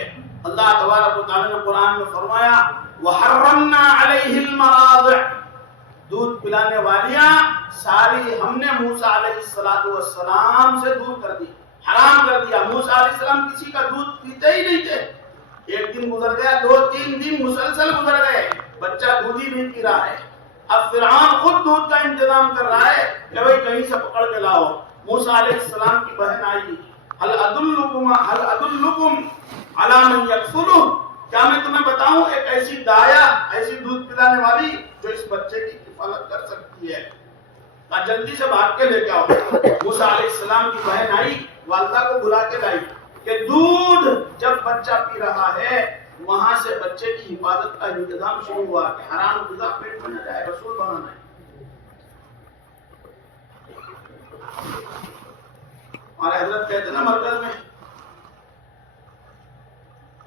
اللہ تبارک و تعالیٰ نے قرآن میں فرمایا وَحَرَّمْنَا عَلَيْهِ الْمَرَاضِعَ، دودھ پلانے والیاں ساری ہم نے موسیٰ علیہ السلام سے دور کر دی، حرام کر دیا۔ موسیٰ علیہ السلام کسی کا دودھ پیتے ہی نہیں تھے، ایک دن گزر گیا، 2-3 دن مسلسل گزر گئے، بچہ دودھ ہی نہیں پی رہا ہے۔ اب فرعون خود دودھ کا انتظام کر رہا ہے کہ بھئی کہیں سے پکڑ کے لاؤ۔ موسیٰ علیہ السلام کی بہن آئی، هل ادلکم علی من یکفلہ، کیا میں تمہیں بتاؤں ایک ایسی دایا، ایسی دودھ پلانے والی جو اس بچے کی کفالت کر سکتی ہے؟ جلدی سے بھاگ کے لے کے آؤ۔ موسیٰ علیہ السلام کی بہن آئی، والدہ کو بلا کے لائی کہ دودھ جب بچہ پی رہا ہے وہاں سے بچے کی حفاظت کا انتظام شروع ہوا کہ حرام غذا پیٹ میں نہ جائے، رسول بنانا ہے۔ ہمارے حضرت کہتے ہیں نا مرکز میں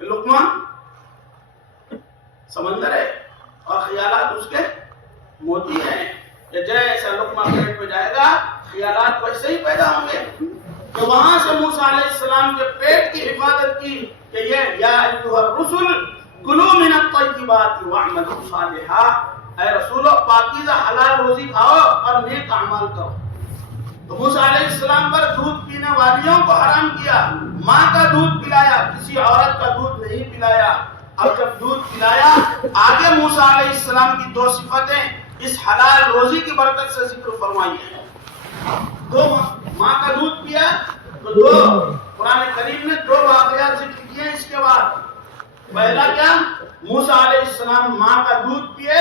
لقمان سمندر ہے اور خیالات اس کے موتی ہیں، کہ جیسا لقمہ پیٹ میں جائے گا خیالات ویسے ہی پیدا ہوں گے۔ کہ وہاں سے موسیٰ علیہ السلام کے پیٹ کی حفاظت کی کہ یہ یا ایھا الرسل کلوا من الطیبات واعملوا صالحا، اے رسولو پاکیزہ حلال روزی کھاؤ اور نیک اعمال کرو۔ تو موسیٰ علیہ السلام پر دودھ پینے والیوں کو حرام کیا، ماں کا دودھ پلایا، کسی عورت کا دودھ نہیں پلایا۔ اب جب دودھ پلایا، آگے موسیٰ علیہ السلام کی دو صفتیں اس حلال روزی کی برکت سے ذکر فرمائی ہیں۔ دو ماں کا دودھ پیا تو دو قرآن کریم نے دو واقعات ذکر کیے اس کے بعد۔ پہلا کیا؟ موسیٰ علیہ السلام ماں کا دودھ پیے،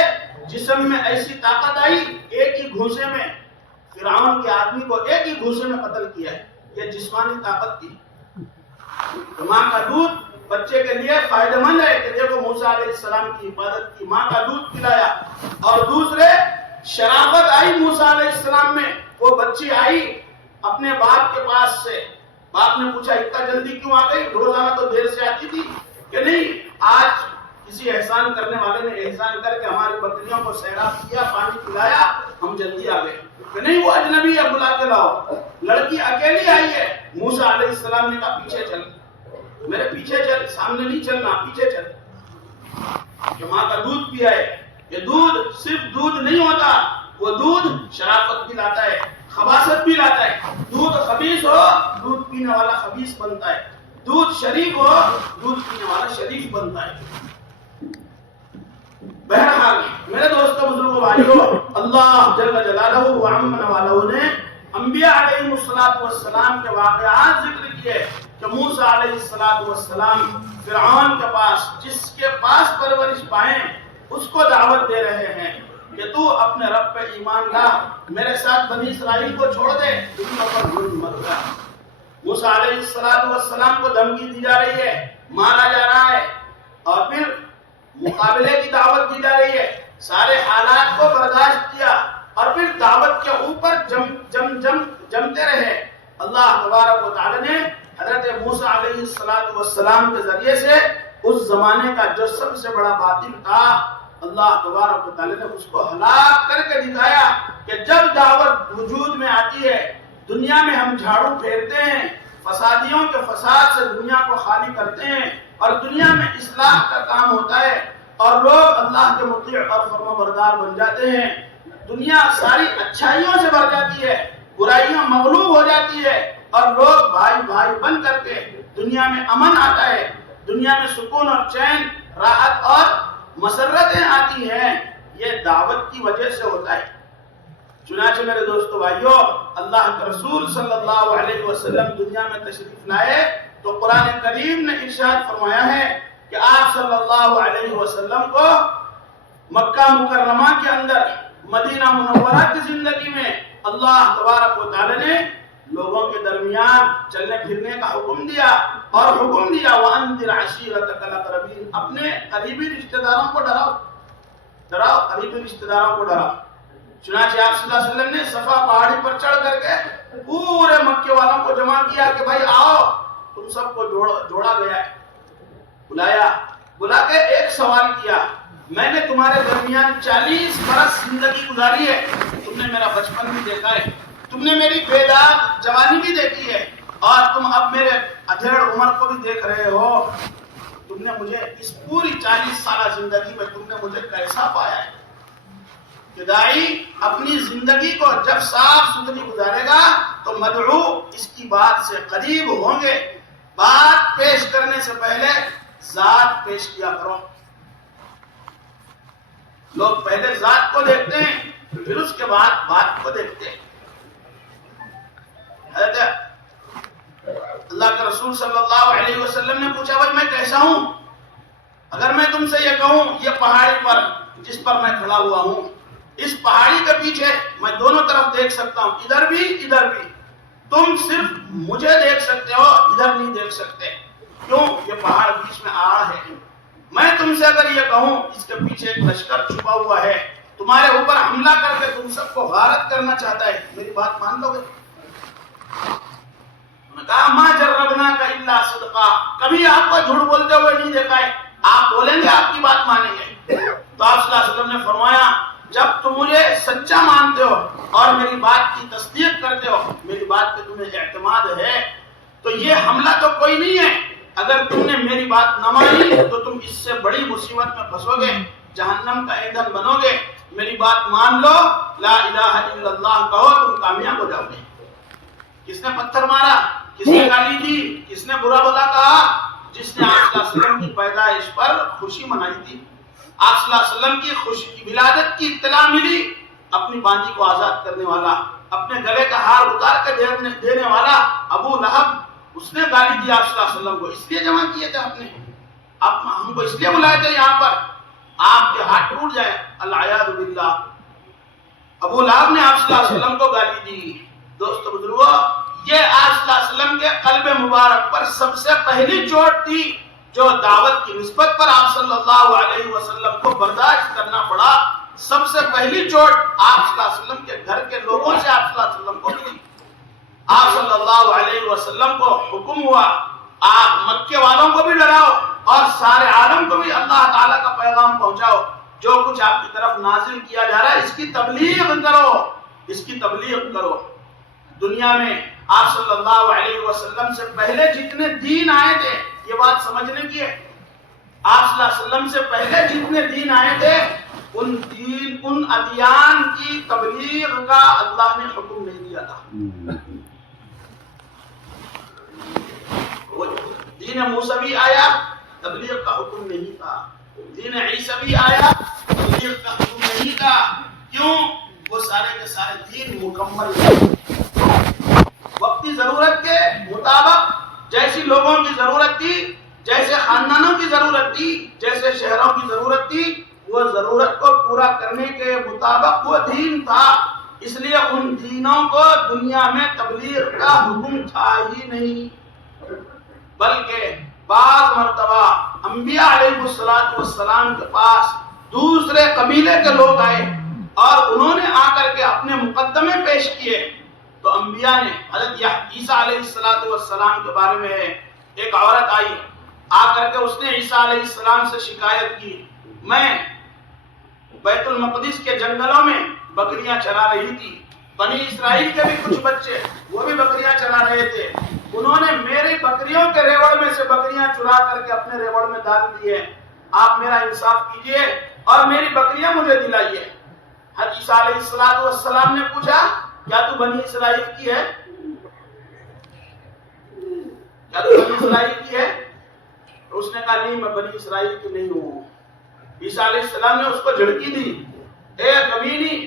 جسم میں ایسی طاقت آئی، ایک ہی گھوسے میں فرعون کے آدمی کو ایک ہی گھوسے میں قتل کیا ہے۔ یہ جسمانی طاقت تھی۔ تو ماں کا دودھ بچے کے لیے فائدہ مند ہے کہ دیکھو موسیٰ علیہ السلام کی حفاظت کی، ماں کا دودھ پلایا۔ اور دوسرے شرافت آئی موسیٰ علیہ السلام میں، وہ بچی آئی اپنے باپ کے پاس سے۔ باپ نے پوچھا اتنا جلدی کیوں آ گئی؟ روزانہ تو دیر سے آتی تھی۔ کہ نہیں، آج کسی احسان کرنے والے نے احسان کر کے ہماری بکریوں کو سیراب کیا، پانی پلایا، ہم جلدی آ گئے۔ کہ نہیں، وہ اجنبی ہے، بلا کے لاؤ۔ لڑکی اکیلی آئی ہے۔ موسیٰ علیہ السلام نے کہا پیچھے چل، میرے پیچھے چل، سامنے نہیں چلنا، پیچھے چل۔ کہ ماں کا دودھ پیا ہے۔ یہ دودھ صرف دودھ نہیں ہوتا، وہ دودھ شرافت بھی لاتا ہے، خباثت بھی لاتا ہے۔ دودھ خبیث ہو، دودھ پینے والا خبیث بنتا ہے۔ دودھ شریف ہو، دودھ پینے والا شریف بنتا ہے۔ بہرحال میرے دوستوں بزرگوں بھائیوں، اللہ جل جلالہ و عم نوالہ نے انبیاء علیہ السلام کے واقعات ذکر کیے کہ موسیٰ علیہ السلام فرعون کے پاس، جس کے پاس پرورش پائیں، اس کو دعوت دے رہے ہیں کہ تو اپنے رب پہ ایمان لا، میرے ساتھ بنی اسرائیل کو چھوڑ دے، دنیا پر ظلم مت کر۔ موسیٰ علیہ السلام کو دھمکی دی جا رہی ہے، مارا جا رہا ہے، اور پھر مقابلے کی دعوت دی جا رہی ہے۔ سارے حالات کو برداشت کیا اور پھر دعوت کے اوپر جمتے رہے۔ اللہ تبارک و تعالی نے حضرت موسیٰ علیہ السلام کے ذریعے سے اس زمانے کا جو سب سے بڑا باطل تھا، اللہ تبارک و تعالی نے اس کو ہلاک کر کے دکھایا کہ جب دعوت وجود میں آتی ہے، دنیا میں ہم جھاڑو پھیرتے ہیں، فسادیوں کے فساد سے دنیا کو خالی کرتے ہیں، اور دنیا میں اصلاح کا کام ہوتا ہے، اور لوگ اللہ کے مطیع اور فرما بردار بن جاتے ہیں۔ دنیا ساری اچھائیوں سے بھر جاتی ہے، برائیاں مغلوب ہو جاتی ہے، اور لوگ بھائی بھائی بن کر کے دنیا میں امن آتا ہے، دنیا میں سکون اور چین، راحت اور مسرتیں آتی ہیں۔ یہ دعوت کی وجہ سے ہوتا ہے۔ چنانچہ میرے دوستو بھائیو، اللہ کے رسول صلی اللہ علیہ وسلم دنیا میں تشریف لائے تو قرآن کریم نے ارشاد فرمایا ہے کہ آپ صلی اللہ علیہ وسلم کو مکہ مکرمہ کے اندر، مدینہ منورہ کی زندگی میں اللہ تبارک و تعالی نے لوگوں کے درمیان چلنے پھرنے کا حکم دیا، اور حکم دیا وَأَنذِرْ عَشِيرَتَكَ الْأَقْرَبِينَ، اپنے قریبی رشتہ داروں کو ڈراؤ، قریبی رشتہ داروں کو ڈراؤ۔ چنانچہ آپ صلی اللہ علیہ وسلم نے صفا پہاڑی پر چڑھ کر کے پورے مکے والوں کو جمع کیا کہ بھائی آؤ، تم سب کو جوڑا گیا ہے۔ بلا کے ایک سوال کیا، میں نے تمہارے درمیان 40 برس زندگی گزاری ہے، تم نے میرا بچپن بھی دیکھا ہے، تم نے میری بے داغ جوانی بھی دیکھی ہے، اور تم اب میرے ادھیڑ عمر کو بھی دیکھ رہے ہو۔ تم نے مجھے اس پوری 40 سالہ زندگی میں تم نے مجھے کیسا پایا ہے؟ کہ داعی اپنی زندگی کو جب صاف ستھری گزارے گا تو مدعو اس کی بات سے قریب ہوں گے۔ بات پیش کرنے سے پہلے ذات پیش کیا کرو۔ لوگ پہلے ذات کو دیکھتے ہیں، پھر اس کے بعد بات کو دیکھتے ہیں۔ اللہ کے رسول صلی اللہ علیہ وسلم نے پوچھا بھائی میں کیسا ہوں؟ اگر میں تم سے یہ کہوں یہ پہاڑی پر جس پر میں کھڑا ہوا ہوں، اس پہاڑی کے پیچھے میں دونوں طرف دیکھ سکتا ہوں، ادھر بھی ادھر بھی، تم صرف مجھے دیکھ سکتے ہو، ادھر نہیں دیکھ سکتے، کیوں؟ یہ پہاڑ بیچ میں آڑ ہے۔ میں تم سے اگر یہ کہوں اس کے پیچھے ایک لشکر چھپا ہوا ہے، تمہارے اوپر حملہ کر کے تم سب کو غارت کرنا چاہتا ہے، میری بات مان لو گے؟ میں کہا ما جربناک الا صدقا، کبھی آپ کو جھوٹ بولتے ہوئے نہیں دیکھا ہے، آپ بولیں گے آپ کی بات مانیں گے۔ تو آپ صلی اللہ علیہ وسلم نے فرمایا جب تم مجھے سچا مانتے ہو اور میری بات کی تصدیق کرتے ہو، میری بات پہ تمہیں اعتماد ہے، تو یہ حملہ تو کوئی نہیں ہے۔ اگر تم نے میری بات نہ مانی تو تم اس سے بڑی مصیبت میں پھنسو گے، جہنم کا ایندھن بنو گے۔ میری بات مان لو، لا الہ الا اللہ کہو، تم کامیاب ہو جاؤ گے۔ کس نے پتھر مارا، کس نے گالی دی، کس نے برا بھلا کہا؟ جس نے آپ صلی اللہ علیہ وسلم کی پیدائش پر خوشی منائی تھی، آپ صلی اللہ علیہ وسلم کی خوشی کی ولادت کی اطلاع ملی، اپنی باندی کو آزاد کرنے والا، اپنے گلے کا ہار اتار کے دینے والا ابو لہب، اس نے گالی دی آپ صلی اللہ علیہ وسلم کو۔ اس لیے جمع کیے تھے آپ نے، آپ ہم کو اس لیے بلائے تھے یہاں پر، آپ کے ہاتھ ٹوٹ جائے، العیاذ باللہ۔ ابو لہب نے آپ صلی اللہ علیہ وسلم کو گالی دی۔ دوستو بزرگو، یہ آپ صلی اللہ علیہ وسلم کے قلب مبارک پر سب سے پہلی چوٹ تھی جو دعوت کی نسبت پر آپ صلی اللہ علیہ وسلم کو برداشت کرنا پڑا۔ سب سے پہلی چوٹ آپ صلی اللہ علیہ وسلم کے گھر کے لوگوں سے آپ صلی اللہ علیہ وسلم کو ملی۔ آپ صلی اللہ علیہ وسلم کو حکم ہوا، آپ مکے والوں کو بھی ڈراؤ اور سارے عالم کو بھی اللہ تعالیٰ کا پیغام پہنچاؤ۔ جو کچھ آپ کی طرف نازل کیا جا رہا ہے اس کی تبلیغ کرو، اس کی تبلیغ کرو۔ دنیا میں آپ صلی اللہ علیہ وسلم سے پہلے جتنے دین آئے تھے، یہ بات سمجھنے کی ہے، آپ صلی اللہ علیہ وسلم سے پہلے جتنے دین آئے تھے ان ادیان کی تبلیغ کا اللہ نے حکم نہیں دیا تھا۔ دین موسیٰ بھی آیا، تبلیغ کا حکم نہیں تھا۔ دین عیسیٰ بھی آیا، تبلیغ کا حکم نہیں تھا۔ کیوں؟ وہ سارے کے سارے دین مکمل وقتی ضرورت کے مطابق، جیسی لوگوں کی ضرورت تھی، جیسے خاندانوں کی ضرورت تھی، جیسے شہروں کی ضرورت تھی، وہ ضرورت کو پورا کرنے کے مطابق وہ دین تھا۔ اس لیے ان دینوں کو دنیا میں تبلیغ کا حکم تھا ہی نہیں، بلکہ بعض مرتبہ انبیاء علیہ السلام کے پاس دوسرے قبیلے کے لوگ آئے اور انہوں نے آ کر کے اپنے مقدمے پیش کیے، تو انبیاء نے حضرت عیسیٰ علیہ السلام کے بارے میں ایک عورت آئی، آ کر کے اس نے عیسیٰ علیہ السلام سے شکایت کی، میں بیت المقدس کے جنگلوں میں بکریاں چرا رہی تھی، بنی اسرائیل کے بھی کچھ بچے وہ بھی بکریاں چرا رہے تھے، انہوں نے میری بکریوں کے ریوڑ میں سے بکریاں چرا کر کے اپنے ریوڑ میں ڈال دیے، آپ میرا انصاف کیجئے اور میری بکریاں مجھے دلائیے۔ حضرت عیسیٰ علیہ السلام نے پوچھا، کیا تو بنی اسرائیل کی ہے؟ کیا تو بنی اسرائیل کی ہے؟ اس نے کہا نہیں، میں بنی اسرائیل کی نہیں ہوں۔ عیسیٰ علیہ السلام نے اس کو جھڑکی دی، اے کمینی،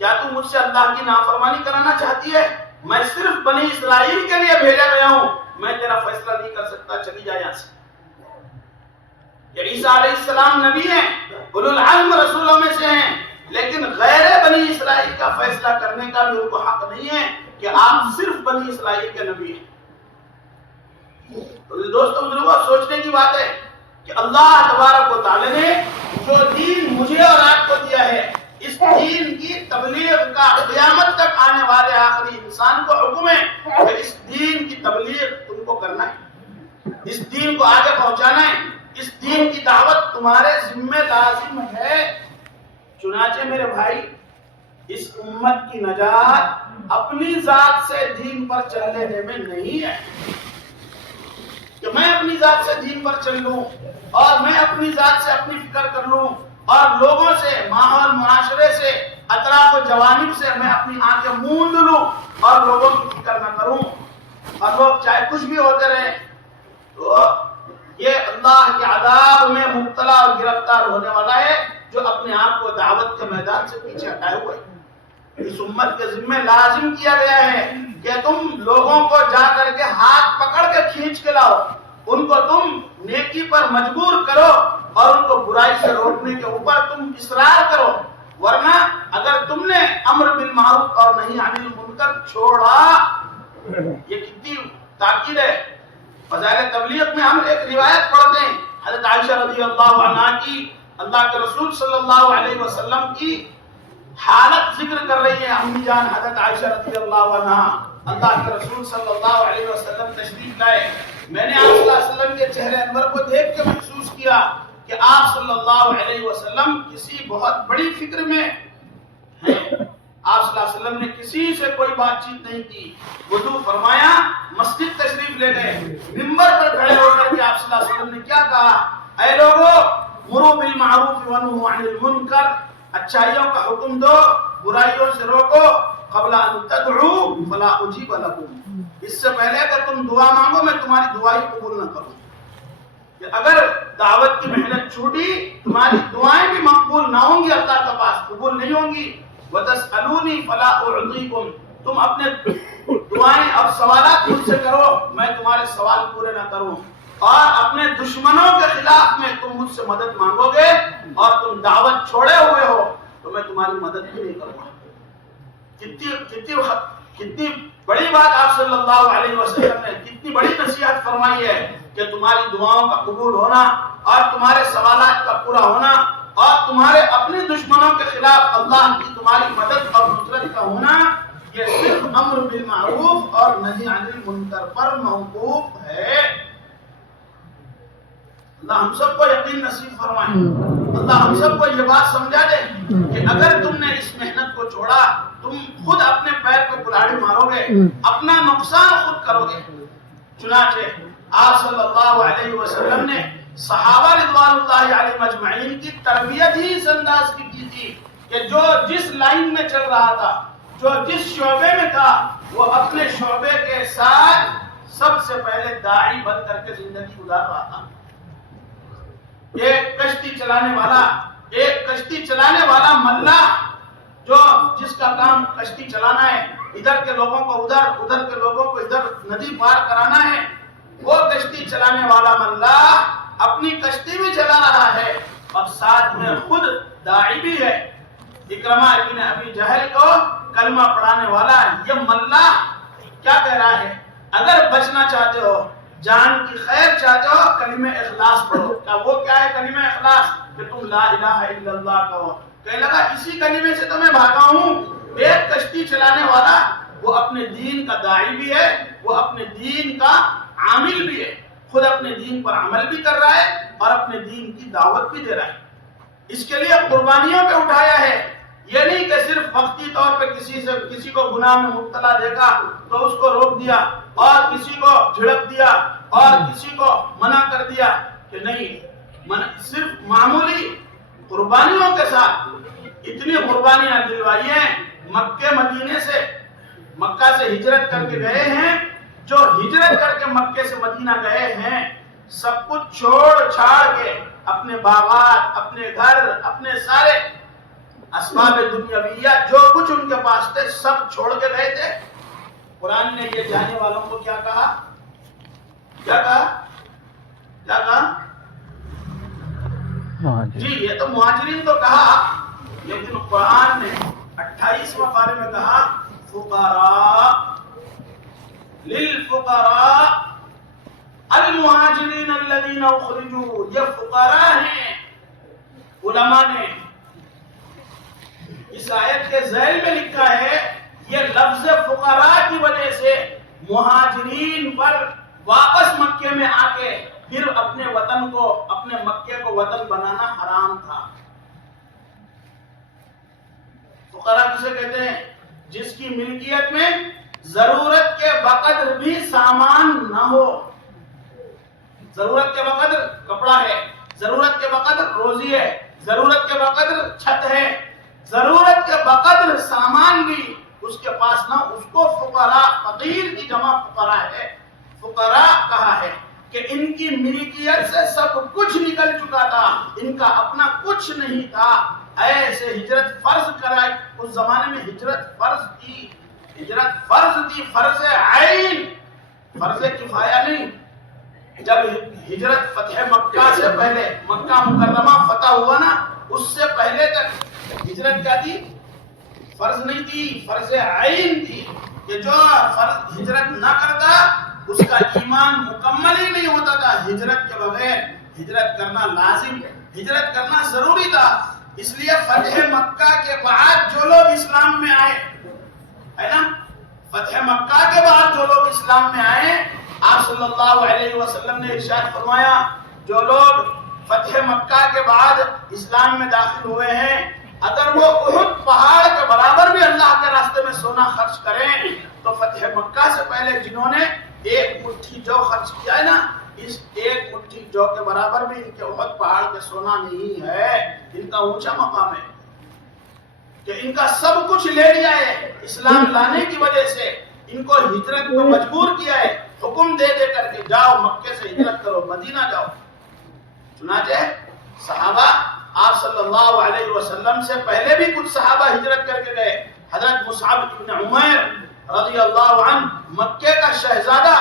کیا تو مجھ سے اللہ کی نافرمانی کرانا چاہتی ہے؟ میں صرف بنی اسرائیل کے لیے بھیجا گیا ہوں، میں تیرا فیصلہ نہیں کر سکتا، چلی جا یہاں سے۔ کہ عیسیٰ علیہ السلام نبی ہیں، اولو العزم رسولوں میں سے ہیں، لیکن غیر بنی اسرائیل کا فیصلہ کرنے کا بھی ان کو حق نہیں ہے کہ آپ صرف بنی اسرائیل کے نبی ہیں۔ تو دوستو بزرگوں، سوچنے کی بات ہے کہ اللہ تبارک و تعالی نے جو دین مجھے اور آپ کو دیا ہے، اس دین کی تبلیغ کا قیامت تک آنے والے آخری انسان کو حکم ہے کہ اس دین کی تبلیغ تم کو کرنا ہے، اس دین کو آگے پہنچانا ہے، اس دین کی دعوت تمہارے ذمہ لازم ہے۔ چنانچہ میرے بھائی، اس امت کی نجات اپنی ذات سے دین پر چلنے میں نہیں ہے کہ میں اپنی ذات سے دین پر چل لوں اور میں اپنی ذات سے اپنی فکر کر لوں اور لوگوں سے، ماحول، معاشرے سے، اطراف و جوانب سے میں اپنی آنکھیں موند لوں اور لوگوں کی فکر نہ کروں اور لوگ چاہے کچھ بھی ہوتے رہے، تو یہ اللہ کے عذاب میں مبتلا اور گرفتار ہونے والا ہے جو اپنے آپ کو دعوت کے میدان سے پیچھے ہٹائے ہوئے۔ اس امت کے ذمہ لازم کیا گیا ہے کہ تم لوگوں کو جا کر کے ہاتھ پکڑ کے کھینچ کے لاؤ، ان کو تم نیکی پر مجبور کرو اور ان کو برائی سے روکنے کے اوپر تم اصرار کرو، ورنہ اگر تم نے امر بالمعروف اور نہی عن المنکر چھوڑا، یہ کتنی تاکید ہے۔ فضائل تبلیغ میں ہم ایک روایت پڑھتے ہیں حضرت عائشہ رضی اللہ عنہا کی، اللہ کے رسول صلی اللہ علیہ وسلم کی حالت ذکر کر رہی ہے امی جان حضرت عائشہ رضی اللہ عنہا۔ اللہ کے رسول صلی اللہ علیہ وسلم تشریف لائے، میں نے آپ صلی اللہ علیہ وسلم کے چہرے انور کو دیکھ کے محسوس کیا کہ آپ صلی اللہ علیہ وسلم کسی بہت بڑی فکر میں ہیں۔ آپ صلی اللہ علیہ وسلم نے کسی سے کوئی بات چیت نہیں کی، وضو فرمایا، مسجد تشریف لے گئے، منبر پر کھڑے ہو کر کے آپ صلی اللہ علیہ وسلم نے کیا کہا؟ اے لوگو، مرو بالمعروف ونہوا عن المنکر، اچھائیوں کا حکم دو، برائیوں سے روکو، قبل ان تدعوا فلا اجیب لکم، اس سے پہلے کہ تم دعا مانگو میں تمہاری دعائی قبول نہ کروں۔ کہ اگر دعوت کی محنت چھوٹی، تمہاری دعائیں بھی مقبول نہ ہوں گی، اللہ کے پاس قبول نہیں ہوں گی۔ وَتَسْأَلُونِي فَلَا أُعْطِيكُمْ، تم اپنے دعائیں اور سوالات مجھ سے کرو، میں تمہارے سوال پورے نہ کروں، اور اپنے دشمنوں کے خلاف میں تم مجھ سے مدد مانگو گے اور تم دعوت چھوڑے ہوئے ہو تو میں تمہاری مدد بھی نہیں کروں گا۔ کتنی بڑی بات آپ صلی اللہ علیہ وسلم نے، کتنی بڑی نصیحت فرمائی ہے کہ تمہاری دعاؤں کا قبول ہونا اور تمہارے سوالات کا پورا ہونا اور تمہارے اپنے دشمنوں کے خلاف اللہ کی تمہاری مدد اور نصرت کا ہونا، یہ صرف امر بالمعروف اور نہی عن المنکر پر موقوف ہے۔ اللہ ہم سب کو یقین نصیب فرمائے، اللہ ہم سب کو یہ بات سمجھا دے کہ اگر تم نے اس محنت کو چھوڑا، تم خود اپنے پیر پہ کلاڑی مارو گے، اپنا نقصان خود کرو گے۔ چنانچہ آپ صلی اللہ علیہ وسلم نے صحابہ رضوان اللہ علیہم اجمعین کی تربیت ہی اس انداز کی تھی کہ جو جس لائن میں چل رہا تھا، جو جس شعبے میں تھا، وہ اپنے شعبے کے ساتھ سب سے پہلے داعی بن کر کے زندگی گزار رہا تھا۔ ایک کشتی چلانے والا ملاح جو جس کا کام کشتی چلانا ہے، ادھر کے لوگوں کو ادھر، ادھر کے لوگوں کو ادھر ندی پار کرانا ہے، وہ کشتی چلانے والا ملاح اپنی کشتی بھی چلا رہا ہے اور ساتھ میں خود داعی بھی ہے۔ اکرمہ ابن ابی جہل کو کلمہ پڑھانے والا یہ ملاح کیا کہہ رہا ہے؟ اگر بچنا چاہتے ہو، جان کی خیر چاہتے ہو، کلمہ اخلاص پڑھو۔ کیا وہ کیا ہے کلمہ اخلاص؟ کہ تم لا الہ الا اللہ کہو۔ کہنے لگا اسی کلمے سے تو میں بھاگا ہوں۔ ایک کشتی چلانے والا وہ اپنے دین کا داعی بھی ہے، وہ اپنے دین کا عامل بھی ہے، خود اپنے دین پر عمل بھی کر رہا ہے اور اپنے دین کی دعوت بھی دے رہا ہے۔ اس کے لیے قربانیوں پہ اٹھایا ہے، یہ نہیں کہ صرف وقتی طور پہ کسی کو گناہ میں مبتلا دیکھا تو اس کو روک دیا اور کسی کو جھڑک دیا اور کسی کو منع کر دیا، کہ نہیں، صرف معمولی قربانیوں کے ساتھ اتنی قربانیاں دلوائی ہیں۔ مکہ مدینے سے، مکہ سے ہجرت کر کے گئے ہیں، جو ہجرت کر کے مکے سے مدینہ گئے ہیں، سب کچھ چھوڑ چھاڑ کے اپنے باغات، اپنے گھر، اپنے سارے اسباب دنیاویہ جو کچھ ان کے پاس تھے سب چھوڑ کے گئے تھے۔ قرآن نے یہ جانے والوں کو کیا کہا؟ کیا کہا؟ جی یہ تو مہاجرین تو کہا، لیکن قرآن نے 28واں پارے میں کہا فقراء للفقراء المہاجرین الذین اخرجوا، یہ فقراء ہیں۔ علماء نے اس آیت کے ذیل میں لکھا ہے یہ لفظ فقراء کی وجہ سے مہاجرین پر واپس مکے میں آ کے پھر اپنے وطن کو، اپنے مکے کو وطن بنانا حرام تھا۔ فقراء کسے کہتے ہیں؟ جس کی ملکیت میں ضرورت کے بقدر بھی سامان نہ ہو۔ ضرورت کے بقدر کپڑا ہے، ضرورت کے بقدر روزی ہے، ضرورت کے بقدر چھت ہے، ضرورت کے بقدر سامان بھی اس کے پاس نہ، اس کو فقراء، فقیر کی جمع فقراء ہے۔ فقراء کہا ہے کہ ان کی ملکیت سے سب کچھ نکل چکا تھا، ان کا اپنا کچھ نہیں تھا، ایسے ہجرت فرض کرائے۔ اس زمانے میں ہجرت فرض تھی، ہجرت فرض تھی، فرض عین، فرض کفایہ نہیں۔ جب ہجرت فتح مکہ سے پہلے، مکہ مکرمہ فتح ہوا نا، اس سے پہلے تک ہجرت کیا تھی؟ فرض نہیں تھی، فرض عین تھی، کہ جو فرض ہجرت نہ کرتا اس کا ایمان مکمل ہی نہیں ہوتا تھا۔ ہجرت کے بغیر ہجرت کرنا لازم، ہجرت کرنا ضروری تھا۔ اس لیے فتح مکہ کے بعد جو لوگ اسلام میں آئے، ہے نا، فتح مکہ کے بعد جو لوگ اسلام میں آئے، آپ صلی اللہ علیہ وسلم نے ارشاد فرمایا جو لوگ فتح مکہ کے بعد اسلام میں داخل ہوئے ہیں، اگر وہ احد پہاڑ کے برابر بھی اللہ سونا خرچ کریں تو فتح مکہ سے پہلے جنہوں نے ایک مٹھی جو خرچ کیا ہے نا، اس ایک مٹھی جو کے برابر بھی ان کے احد پہاڑ کے سونا نہیں ہے۔ ان کا اونچا مقام ہے کہ ان کا سب کچھ لے لیا ہے، اسلام لانے کی وجہ سے ان کو ہجرت کو مجبور کیا ہے، حکم دے دے کر کے جاؤ مکے سے ہجرت کرو، مدینہ جاؤ۔ چنانچہ صحابہ آپ صلی اللہ علیہ وسلم سے پہلے بھی کچھ صحابہ ہجرت کر کے گئے۔ حضرت مصعب بن عمیر رضی اللہ عنہ، مکے کا شہزادہ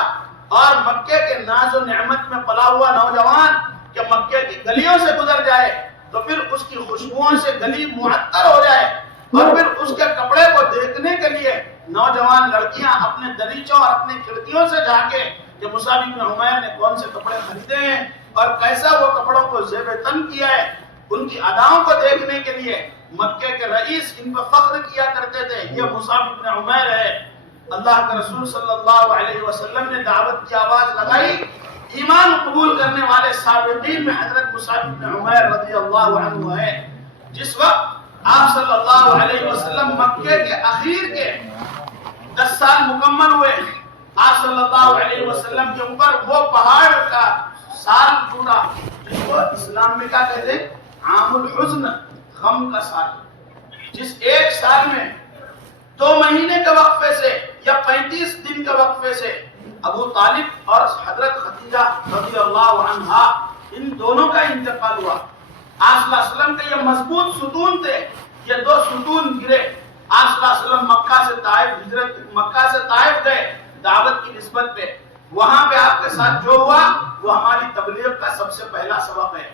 اور مکے کے ناز و نعمت میں پلا ہوا نوجوان، کہ مکے کی گلیوں سے گزر جائے تو پھر اس کی خوشبوؤں سے گلی معطر ہو جائے، اور پھر اس کے کپڑے کو دیکھنے کے لیے نوجوان لڑکیاں اپنے دریچوں اور اپنے کھڑکیوں سے جھانکے کہ مصعب بن عمیر نے کون سے کپڑے خریدے ہیں اور کیسا وہ کپڑوں کو زیب تن کیا ہے، ان کی اداؤں کو دیکھنے کے لیے مکے کے رئیس ان پر فخر کیا کرتے تھے، یہ مصعب بن عمیر ہے۔ اللہ کے رسول صلی اللہ علیہ وسلم نے دعوت کی آواز لگائی، ایمان قبول کرنے والے سابقین میں حضرت مصعب بن عمیر رضی اللہ عنہ ہے۔ جس وقت آپ صلی اللہ علیہ وسلم مکے کے اخیر کے 10 سال مکمل ہوئے، آپ صلی اللہ علیہ وسلم کے اوپر وہ پہاڑ کا سال پورا، جس کو اسلام میں کیا کہتے ہیں، عام الحزن، غم کا سال، جس ایک سال میں 2 مہینے کے وقفے سے یا 35 دن کے وقفے سے ابو طالب اور حضرت خدیجہ رضی اللہ عنہا، ان دونوں کا انتقال ہوا۔ آپ صلی اللہ علیہ وسلم کے یہ مضبوط ستون تھے، یہ 2 ستون گرے۔ آپ صلی اللہ علیہ وسلم مکہ سے طائف ہجرت، مکہ سے طائف گئے دعوت کی نسبت پہ، وہاں پہ آپ کے ساتھ جو ہوا وہ ہماری تبلیغ کا سب سے پہلا سبق ہے۔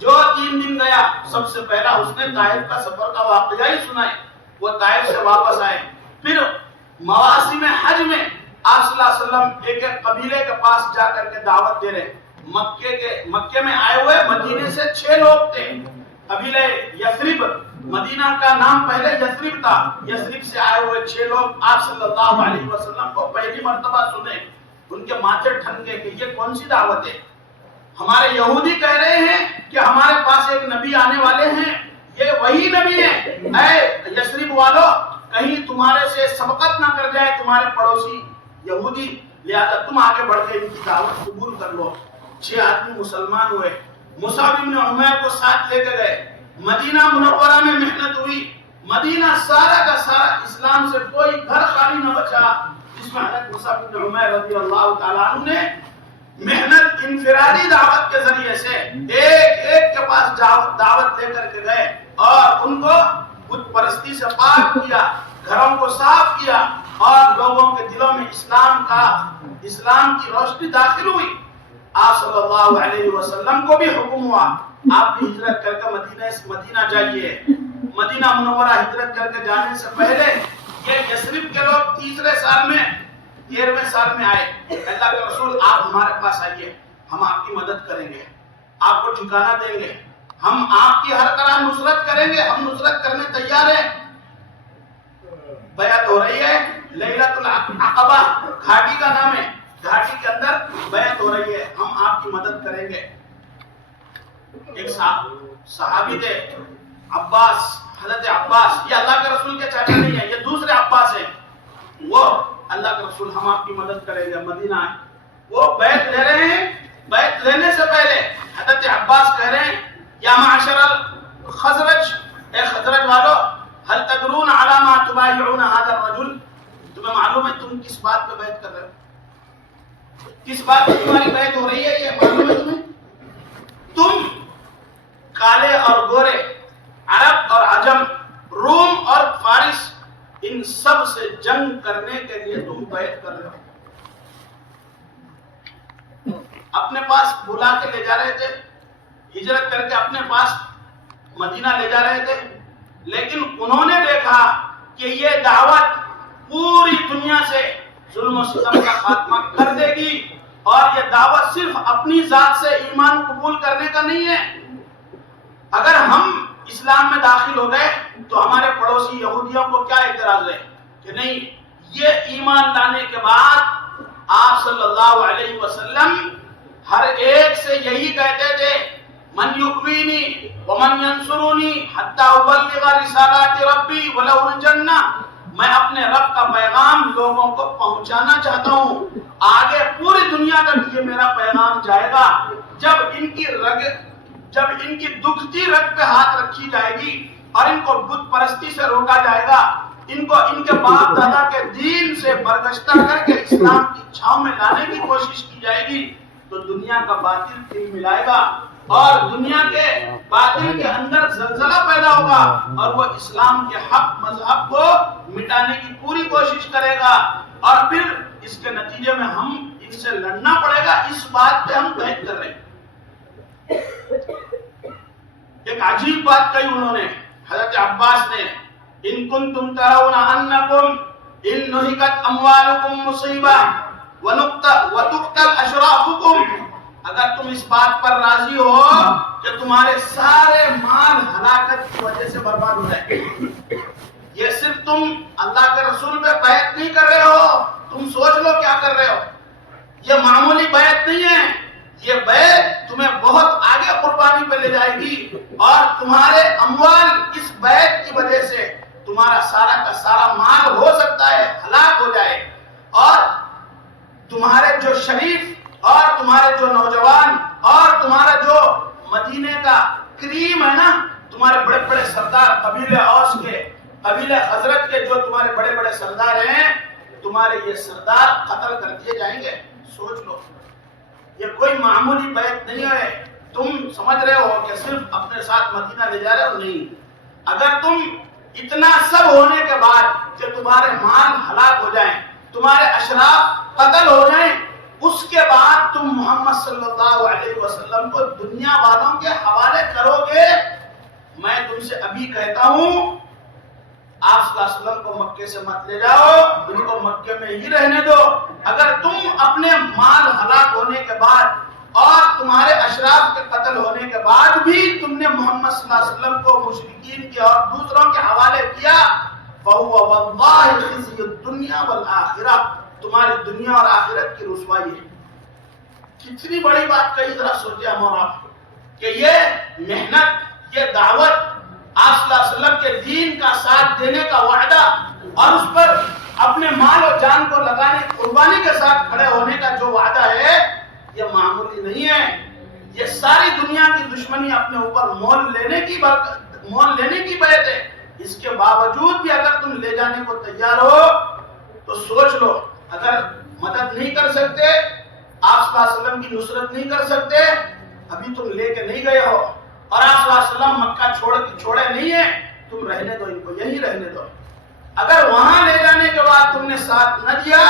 جو 3 دن گیا سب سے پہلا اس نے طائف کا سفر کا واقعہ ہی سنائے، وہ طائف سے واپس آئے۔ پھر مواسم حج میں آپ صلی اللہ علیہ وسلم ایک ایک قبیلے کے پاس جا کر کے دعوت دے رہے۔ مکے میں آئے ہوئے مدینے سے 6 لوگ تھے، قبیلہ یثرب، مدینہ کا نام پہلے یثرب تھا، یثرب سے آئے ہوئے 6 لوگ آپ صلی اللہ علیہ وسلم کو پہلی مرتبہ سنے۔ ان کے ماتھے ٹھنکے کہ یہ کون سی دعوت ہے؟ ہمارے یہودی کہہ رہے ہیں کہ ہمارے پاس ایک نبی آنے والے ہیں، یہ وہی نبی ہے۔ اے یثرب والو، کہیں تمہارے سے سبقت نہ کر جائے تمہارے پڑوسی یہودی، لہذا تم آگے بڑھ کے ان کی دعوت قبول کر لو۔ 6 آدمی مسلمان ہوئے، مصعب بن عمیر کو ساتھ لے کے گئے۔ مدینہ منورہ میں محنت ہوئی، مدینہ سارا کا سارا اسلام سے کوئی گھر خالی نہ بچا جس میں حضرت مصعب بن عمیر رضی اللہ تعالیٰ عنہ نے محنت انفرادی دعوت کے ذریعے سے ایک ایک کے پاس دعوت لے کر کے گئے اور ان کو بت پرستی سے پاک کیا، گھروں کو صاف کیا، اور لوگوں کے دلوں میں اسلام کی روشنی داخل ہوئی۔ آپ صلی اللہ علیہ وسلم کو بھی حکم ہوا آپ بھی ہجرت کر کے مدینہ جائیے۔ مدینہ منورہ ہجرت کر کے جانے سے پہلے یہ یثرب کے لوگ 13ویں سال میں آئے، اللہ کے رسول آپ ہمارے پاس آئیے، ہم آپ کی مدد کریں گے، آپ کو ٹھکانہ دیں گے، ہم آپ کی ہر طرح نصرت کریں گے، ہم نصرت کرنے تیار ہیں۔ بیعت ہو رہی ہے، لیلۃ العقبہ گھاٹی کا نام ہے، گھاٹی کے اندر بیعت ہو رہی ہے، ہم آپ کی مدد کریں گے۔ ایک صحابی تھے عباس، حضرت عباس، یہ اللہ کے رسول کے چاچا نہیں ہے، یہ دوسرے عباس ہیں، وہ اللہ کے رسول ہم آپ کی مدد کریں گے، مدینہ آئے۔ وہ بیعت لے رہے ہیں، بیعت لینے سے پہلے حضرت عباس کہہ رہے ہیں یا معاشر الخزرج، اے خزرج والو، هل تدرون على ما تبايعون هذا الرجل، تمہیں معلوم ہے تم کس بات پہ بیعت کر رہے ہو، کس بات پہ تمہاری بیعت ہو رہی ہے، یہ معلوم ہے تمہیں؟ تم کالے اور گورے، عرب اور عجم، روم اور فارس، ان سب سے جنگ کرنے کے لیے تم بیعت کر رہے ہو۔ اپنے پاس بلا کے لے جا رہے تھے، ہجرت کر کے اپنے پاس مدینہ لے جا رہے تھے، لیکن انہوں نے دیکھا کہ یہ دعوت پوری دنیا سے ظلم و ستم کا خاتمہ کر دے گی، اور یہ دعوت صرف اپنی ذات سے ایمان قبول کرنے کا نہیں ہے۔ اگر ہم اسلام میں داخل ہو گئے تو ہمارے پڑوسی یہودیوں کو کیا اعتراض ہے کہ نہیں، یہ ایمان لانے کے بعد آپ صلی اللہ علیہ وسلم ہر ایک سے یہی کہتے تھے، من یؤوینی ومن ینصرونی حتی ابلغ رسالات ربی ولو الجنہ، میں اپنے رب کا پیغام لوگوں کو پہنچانا چاہتا ہوں. آگے پوری دنیا تک یہ میرا پیغام جائے گا. جب ان کی دکھتی رگ پہ ہاتھ رکھی جائے گی اور ان کو بت پرستی سے روکا جائے گا, ان کو ان کے باپ دادا کے دین سے برگشتہ کر کے اسلام کی چھاؤں میں لانے کی کوشش کی جائے گی, تو دنیا کا باطل دل ملائے گا اور دنیا کے باطل کے اندر زلزلہ پیدا ہوگا اور وہ اسلام کے حق مذہب کو مٹانے کی پوری کوشش کرے گا, اور پھر اس کے نتیجے میں ہم ان سے لڑنا پڑے گا. اس بات پہ ہم بیعت کر رہے ہیں. ایک عجیب بات کہی انہوں نے, حضرت عباس نے, ان کنتم ترون انکم ان نہکت اموالکم مصیبہ وتقتل اشرافکم, اگر تم اس بات پر راضی ہو کہ تمہارے سارے مال ہلاکت کی وجہ سے برباد ہو جائے, یہ صرف تم اللہ کے رسول پہ بیعت نہیں کر رہے ہو, تم سوچ لو کیا کر رہے ہو. یہ معمولی بیعت نہیں ہے, یہ بیعت تمہیں بہت آگے قربانی پہ لے جائے گی, اور تمہارے اموال اس بیعت کی وجہ سے تمہارا سارا کا سارا مال ہو سکتا ہے ہلاک ہو جائے, اور تمہارے جو شریف اور تمہارے جو نوجوان اور تمہارا جو مدینے کا کریم ہے نا, تمہارے بڑے بڑے سردار قبیلے اوس کے, قبیلے حضرت کے جو تمہارے بڑے بڑے سردار ہیں, تمہارے یہ سردار قتل کر دیے جائیں گے. سوچ لو, یہ کوئی معمولی بیعت نہیں ہے. تم سمجھ رہے ہو کہ صرف اپنے ساتھ مدینہ لے جا رہے ہو, نہیں. اگر تم اتنا سب ہونے کے بعد کہ تمہارے مال ہلاک ہو جائیں, تمہارے اشراف قتل ہو جائیں, اس کے بعد تم محمد صلی اللہ علیہ وسلم کو دنیا والوں کے حوالے کرو گے, میں تم سے ابھی کہتا ہوں آپ صلی اللہ علیہ وسلم کو مکے سے مت لے جاؤ, ان کو مکے میں ہی رہنے دو. اگر تم اپنے مال ہلاک ہونے کے بعد اور تمہارے اشراف کے قتل ہونے کے بعد بھی تم نے محمد صلی اللہ علیہ وسلم کو مشرکین کے اور دوسروں کے حوالے کیا, فَهُوَ وَاللَّهِ خِزْيُ الدُّنْيَا وَالْآخِرَةِ, تمہاری دنیا اور آخرت کی رسوائی ہے. کتنی بڑی بات کہی, ذرا سوچے ہم اور آپ کہ یہ محنت, یہ دعوت, آپ صلی اللہ علیہ وسلم کے دین کا ساتھ دینے کا وعدہ اور اس پر اپنے مال اور جان کو لگانے, قربانی کے ساتھ کھڑے ہونے کا جو وعدہ ہے, یہ معمولی نہیں ہے. یہ ساری دنیا کی دشمنی اپنے اوپر مول لینے کی بیعت ہے. اس کے باوجود بھی اگر تم لے جانے کو تیار ہو تو سوچ لو, اگر مدد نہیں کر سکتے, آپ صلی اللہ علیہ وسلم کی نصرت نہیں کر سکتے, ابھی تم لے کے نہیں گئے ہو, اور آپ صلی اللہ علیہ وسلم مکہ چھوڑے نہیں ہیں, تم رہنے دو, ان کو یہی رہنے دو. اگر وہاں لے جانے کے بعد تم نے ساتھ نہ دیا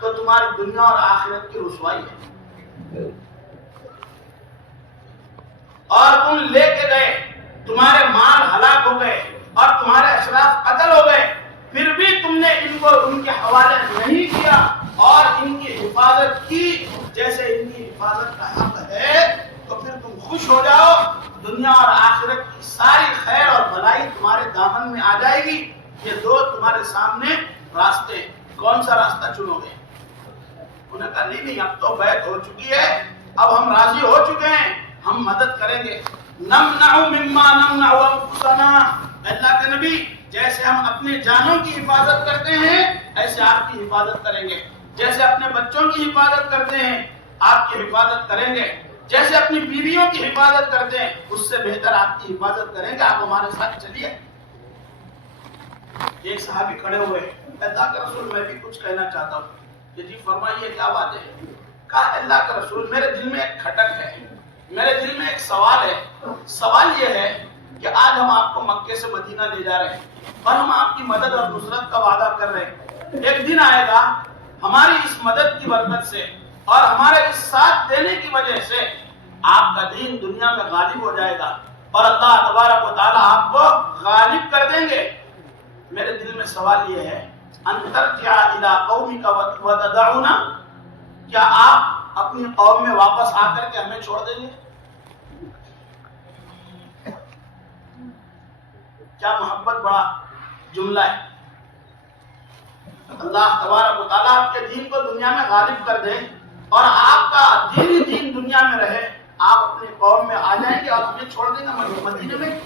تو تمہاری دنیا اور آخرت کی رسوائی ہے. اور تم لے کے گئے, تمہارے مال ہلاک ہو گئے اور تمہارے اشراف قتل ہو گئے, پھر بھی تم نے ان کو ان کے حوالے نہیں کیا اور ان کی حفاظت کی جیسے ان کی حفاظت کا حق ہے, تو پھر تم خوش ہو جاؤ, دنیا اور آخرت کی ساری خیر اور بھلائی تمہارے دامن میں آ جائے گی. یہ دو تمہارے سامنے راستے, کون سا راستہ چنو گے؟ انہوں نے کہا نہیں, اب تو بیعت ہو چکی ہے, اب ہم راضی ہو چکے ہیں, ہم مدد کریں گے. نمنع مما نمنع انفسنا, اللہ کے نبی جیسے ہم اپنے جانوں کی حفاظت کرتے ہیں ایسے آپ کی حفاظت کریں گے, جیسے اپنے بچوں کی حفاظت کرتے ہیں آپ کی حفاظت کریں گے, جیسے اپنی بیویوں کی حفاظت کرتے ہیں اس سے بہتر آپ کی حفاظت کریں گے, آپ ہمارے ساتھ چلیے. ایک صحابی کھڑے ہوئے, اللہ کا رسول میں بھی کچھ کہنا چاہتا ہوں. جی فرمائیے کیا بات ہے؟ کہا اللہ کا رسول میرے دل میں ایک کھٹک ہے, میرے دل میں ایک سوال ہے. سوال یہ ہے کہ آج ہم آپ کو مکے سے مدینہ لے جا رہے ہیں اور ہم آپ کی مدد اور نصرت کا وعدہ کر رہے ہیں. ایک دن آئے گا ہماری اس مدد کی برکت سے اور ہمارے اس ساتھ دینے کی وجہ سے آپ کا دین دنیا میں غالب ہو جائے گا اور اللہ تبارک و تعالی آپ کو غالب کر دیں گے. میرے دل میں سوال یہ ہے, انتر کیا الی قومک وتدعونا, کیا آپ اپنی قوم میں واپس آ کر کے ہمیں چھوڑ دیں گے؟ کیا محبت بڑا جملہ ہے. اللہ تبارک و تعالیٰ آپ کے دین کو دنیا میں غالب کر دے اور آپ کا دین دنیا میں رہے, آپ اپنی قوم میں آ جائیں گے اور ہمیں چھوڑ دیں گے مدینے میں.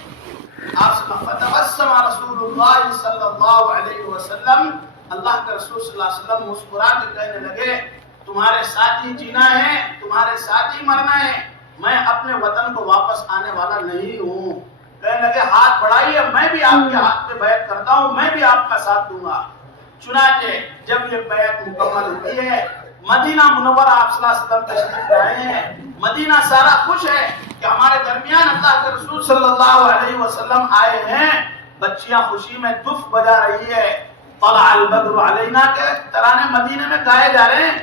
آپ فتبسم رسول اللہ صلی اللہ علیہ وسلم، اللہ کے رسول صلی اللہ علیہ وسلم مسکرا کے کہنے لگے تمہارے ساتھ ہی جینا ہے، تمہارے ساتھ ہی مرنا ہے، میں اپنے وطن کو واپس آنے والا نہیں ہوں۔ کہنے لگے ہاتھ بڑھائیے، میں بھی آپ کے ہاتھ پہ بیعت کرتا ہوں، میں بھی آپ کا ساتھ دوں گا۔ چنانچہ جب یہ بیعت مکمل ہوتی ہے، مدینہ منورہ آپ صلی اللہ علیہ وسلم تشریف لائے ہیں، مدینہ سارا خوش ہے کہ ہمارے درمیان اللہ کے رسول صلی اللہ علیہ وسلم آئے ہیں۔ بچیاں خوشی میں دف بجا رہی ہے، طلع البدر علینا کے ترانے مدینے میں گائے جا رہے ہیں۔